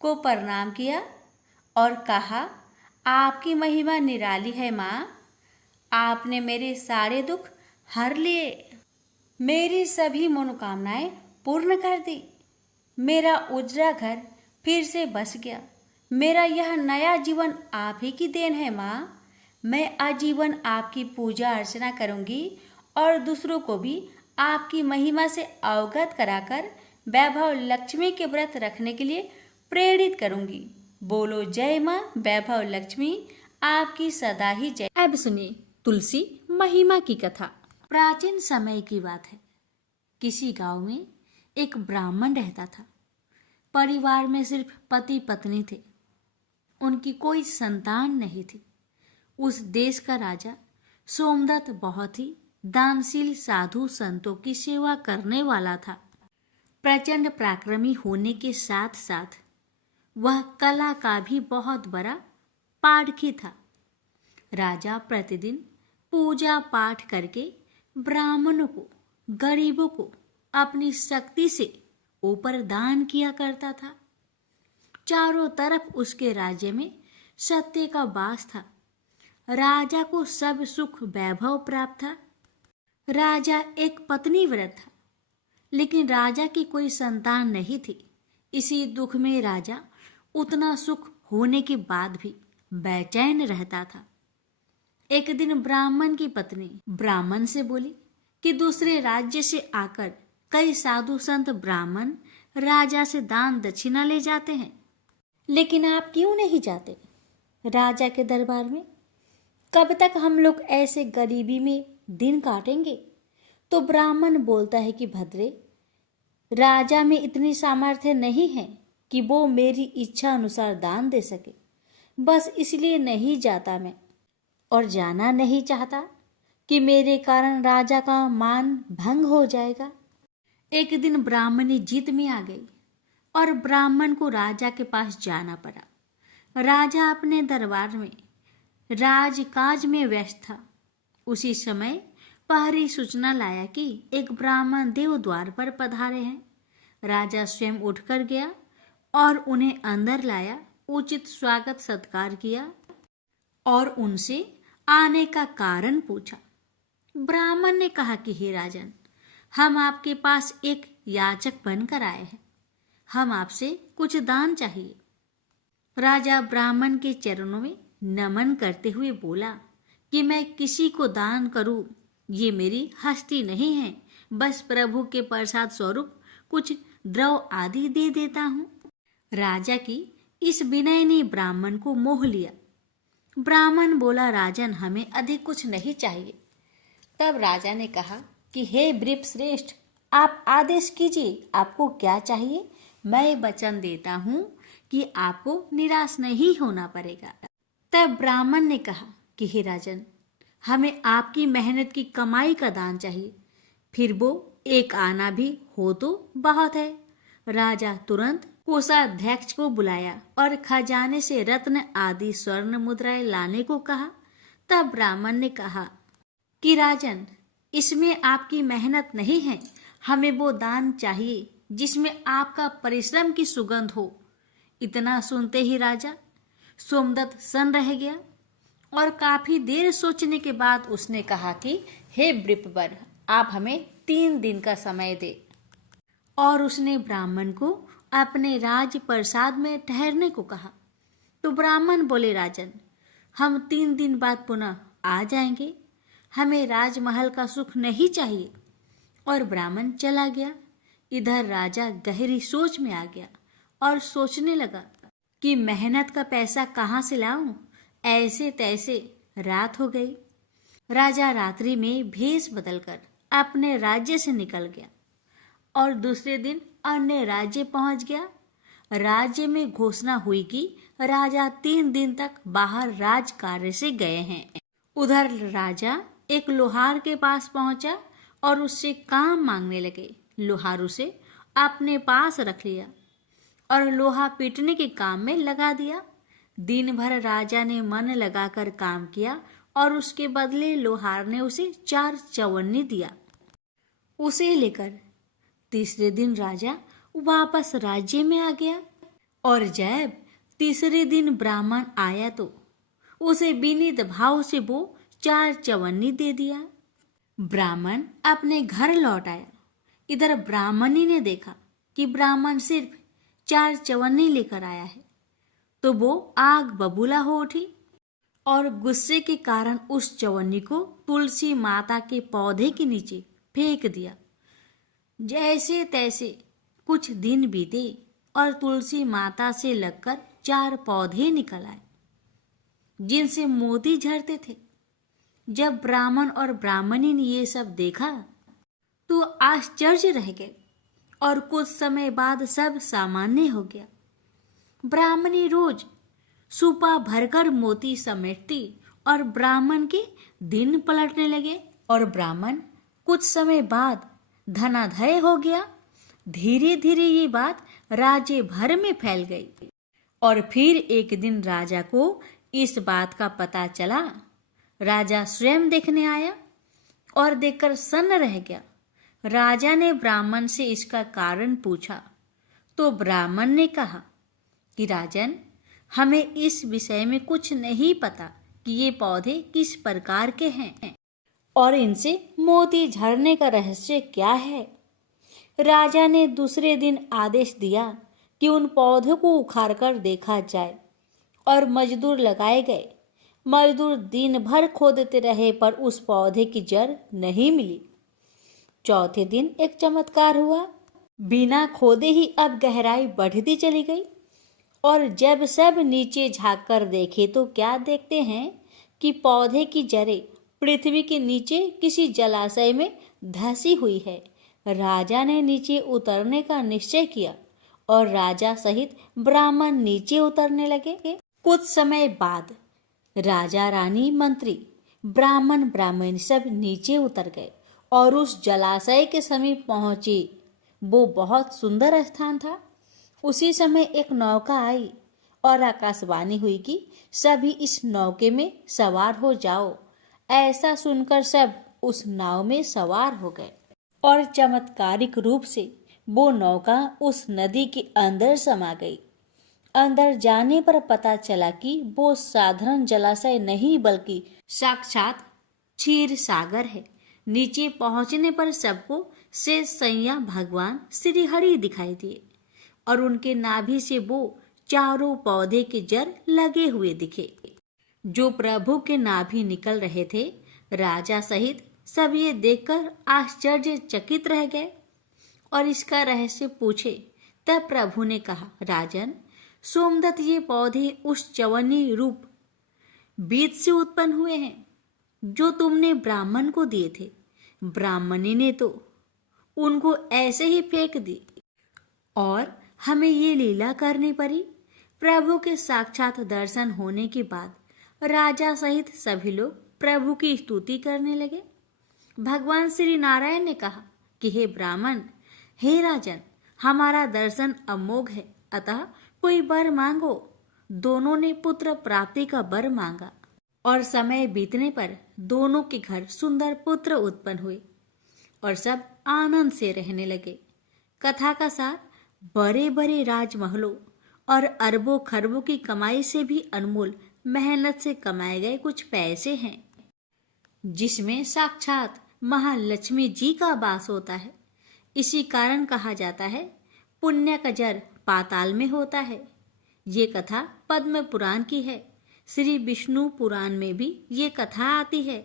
को प्रणाम किया और कहा, आपकी महिमा निराली है माँ। आपने मेरे सारे दुख हर लिए, मेरी सभी मनोकामनाएं पूर्ण कर दी। मेरा उजड़ा घर फिर से बस गया। मेरा यह नया जीवन आप ही की देन है माँ। मैं आजीवन आपकी पूजा अर्चना करूंगी और दूसरों को भी आपकी महिमा से अवगत कराकर वैभव लक्ष्मी के व्रत रखने के लिए प्रेरित करूंगी। बोलो जय माँ वैभव लक्ष्मी, आपकी सदा ही जय। अब सुनिए तुलसी महिमा की कथा। प्राचीन समय की बात है। किसी गांव में एक ब्राह्मण रहता था। परिवार में सिर्फ पति पत्नी थे। उनकी कोई संतान नहीं थी। उस देश का राजा सोमदत्त बहुत ही दानशील साधु संतों की सेवा करने वाला था। प्रचंड पराक्रमी होने के साथ साथ वह कला का भी बहुत बड़ा पारखी था। राजा प्रतिदिन पूजा पाठ करके ब्राह्मणों को, गरीबों को अपनी शक्ति से ऊपर दान किया करता था। चारों तरफ उसके राज्य में सत्य का वास था। राजा को सब सुख वैभव प्राप्त था। राजा एक पत्नी व्रत था, लेकिन राजा की कोई संतान नहीं थी। इसी दुख में राजा उतना सुख होने के बाद भी बेचैन रहता था। एक दिन ब्राह्मण की पत्नी ब्राह्मण से बोली कि दूसरे राज्य से आकर कई साधु संत ब्राह्मण राजा से दान दक्षिणा ले जाते हैं, लेकिन आप क्यों नहीं जाते राजा के दरबार में? कब तक हम लोग ऐसे गरीबी में दिन काटेंगे? तो ब्राह्मण बोलता है कि भद्रे, राजा में इतनी सामर्थ्य नहीं है कि वो मेरी इच्छा अनुसार दान दे सके, बस इसलिए नहीं जाता मैं, और जाना नहीं चाहता कि मेरे कारण राजा का मान भंग हो जाएगा। एक दिन ब्राह्मणी जीत में आ गई और ब्राह्मण को राजा के पास जाना पड़ा। राजा अपने दरबार में राजकाज में व्यस्त था। उसी समय पहरी सूचना लाया कि एक ब्राह्मण देव द्वार पर पधारे हैं। राजा स्वयं उठकर गया और उन्हें अंदर लाया, उचित स्वागत सत्कार किया और उनसे आने का कारण पूछा। ब्राह्मण ने कहा कि हे राजन, हम आपके पास एक याचक बनकर आए हैं, हम आपसे कुछ दान चाहिए। राजा ब्राह्मण के चरणों में नमन करते हुए बोला कि मैं किसी को दान करूं, ये मेरी हस्ती नहीं है, बस प्रभु के प्रसाद स्वरूप कुछ द्रव आदि दे देता हूं। राजा की इस विनय ने ब्राह्मण को मोह लिया। ब्राह्मण बोला, राजन, हमें अधिक कुछ नहीं चाहिए। तब राजा ने कहा कि हे ब्रीप श्रेष्ठ, आप आदेश कीजिए, आपको क्या चाहिए? मैं वचन देता हूं कि आपको निराश नहीं होना पड़ेगा। तब ब्राह्मण ने कहा कि हे राजन, हमें आपकी मेहनत की कमाई का दान चाहिए, फिर वो एक आना भी हो तो बहुत है। राजा तुरंत कोषाध्यक्ष को बुलाया और खजाने से रत्न आदि स्वर्ण मुद्राएं लाने को कहा। तब ब्राह्मण ने कहा कि राजन, इसमें आपकी मेहनत नहीं है, हमें वो दान चाहिए जिसमें आपका परिश्रम की सुगंध हो। इतना सुनते ही राजा सोमदत्त सन्न रह गया और काफी देर सोचने के बाद उसने कहा कि हे वृषवर, आप हमें 3 दिन का समय दे। और उसने ब्राह्मण को अपने राज प्रसाद में ठहरने को कहा। तो ब्राह्मण बोले, राजन, हम 3 दिन बाद पुनः आ जाएंगे, हमें राजमहल का सुख नहीं चाहिए। और ब्राह्मण चला गया। इधर राजा गहरी सोच में आ गया और सोचने लगा कि मेहनत का पैसा कहाँ से लाऊं। ऐसे तैसे रात हो गई। राजा रात्रि में भेष बदलकर अपने राज्य से निकल गया और दूसरे दिन अन्य राज्य पहुंच गया। राज्य में घोषणा हुई कि राजा 3 दिन तक बाहर राज कार्य से गए हैं। उधर राजा एक लोहार के पास पहुंचा और उससे काम मांगने लगे। लोहार उसे अपने पास रख लिया और लोहा पीटने के काम में लगा दिया। दिन भर राजा ने मन लगाकर काम किया और उसके बदले लोहार ने उसे 4 चवन्नी दिया। उसे लेकर तीसरे दिन राजा वापस राज्य में आ गया और जब तीसरे दिन ब्राह्मण आया तो उसे विनीत भाव से वो 4 चवन्नी दे दिया। ब्राह्मण अपने घर लौट आया। इधर ब्राह्मणी ने देखा कि ब्राह्मण सिर्फ 4 चवन्नी लेकर आया है, तो वो आग बबूला हो उठी और गुस्से के कारण उस चवन्नी को तुलसी माता के पौधे के नीचे फेंक दिया। जैसे तैसे कुछ दिन बीते और तुलसी माता से लगकर 4 पौधे निकल आए जिनसे मोती झरते थे। जब ब्राह्मण और ब्राह्मणी ने ये सब देखा तो आश्चर्य रह गए और कुछ समय बाद सब सामान्य हो गया। ब्राह्मणी रोज सूपा भरकर मोती समेटती और ब्राह्मण के दिन पलटने लगे और ब्राह्मण कुछ समय बाद धनाधय हो गया। धीरे धीरे ये बात राज्य भर में फैल गई और फिर एक दिन राजा को इस बात का पता चला। राजा स्वयं देखने आया और देखकर सन्न रह गया। राजा ने ब्राह्मण से इसका कारण पूछा तो ब्राह्मण ने कहा कि राजन, हमें इस विषय में कुछ नहीं पता कि ये पौधे किस प्रकार के हैं और इनसे मोती झरने का रहस्य क्या है? राजा ने दूसरे दिन आदेश दिया कि उन पौधों को उखाड़कर देखा जाए और मजदूर लगाए गए। मजदूर दिन भर खोदते रहे पर उस पौधे की जड़ नहीं मिली। चौथे दिन एक चमत्कार हुआ। बिना खोदे ही अब गहराई बढ़ती चली गई और जब सब नीचे झांक कर देखे तो क्या देखते हैं कि पौधे की जड़ें पृथ्वी के नीचे किसी जलाशय में धंसी हुई है। राजा ने नीचे उतरने का निश्चय किया और राजा सहित ब्राह्मण नीचे उतरने लगे। कुछ समय बाद राजा, रानी, मंत्री, ब्राह्मण सब नीचे उतर गए और उस जलाशय के समीप पहुंचे। वो बहुत सुंदर स्थान था। उसी समय एक नौका आई और आकाशवाणी हुई कि सभी इस नौके में सवार हो जाओ। ऐसा सुनकर सब उस नाव में सवार हो गए और चमत्कारिक रूप से वो नौका उस नदी के अंदर समा गई। अंदर जाने पर पता चला कि वो साधारण जलाशय नहीं बल्कि साक्षात क्षीर सागर है। नीचे पहुंचने पर सबको शेष सैया भगवान श्री हरि दिखाई दिए और उनके नाभि से वो चारों पौधे के जड़ लगे हुए दिखे जो प्रभु के नाभि निकल रहे थे। राजा सहित सब ये देखकर आश्चर्यचकित रह गए और इसका रहस्य पूछे। तब प्रभु ने कहा, राजन, सोमदत्त, ये पौधे उस चवन्नी रूप बीज से उत्पन्न हुए हैं जो तुमने ब्राह्मण को दिए थे। ब्राह्मणी ने तो उनको ऐसे ही फेंक दी और हमें ये लीला करनी पड़ी। प्रभु के साक्षात दर्शन होने के बाद राजा सहित सभी लोग प्रभु की स्तुति करने लगे। भगवान श्री नारायण ने कहा कि हे ब्राह्मण, हे राजन, हमारा दर्शन अमोघ है, अतः कोई वर मांगो। दोनों ने पुत्र प्राप्ति का वर मांगा और समय बीतने पर दोनों के घर सुंदर पुत्र उत्पन्न हुए और सब आनंद से रहने लगे। कथा का सार, बड़े बड़े राजमहलों और अरबों खरबों की कमाई से भी अनमोल मेहनत से कमाए गए कुछ पैसे हैं जिसमें साक्षात महालक्ष्मी जी का वास होता है। इसी कारण कहा जाता है, पुण्य का जड़ पाताल में होता है। ये कथा पद्म पुराण की है। श्री विष्णु पुराण में भी ये कथा आती है।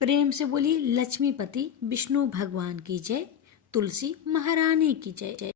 प्रेम से बोलिए लक्ष्मीपति विष्णु भगवान की जय, तुलसी महारानी की जय।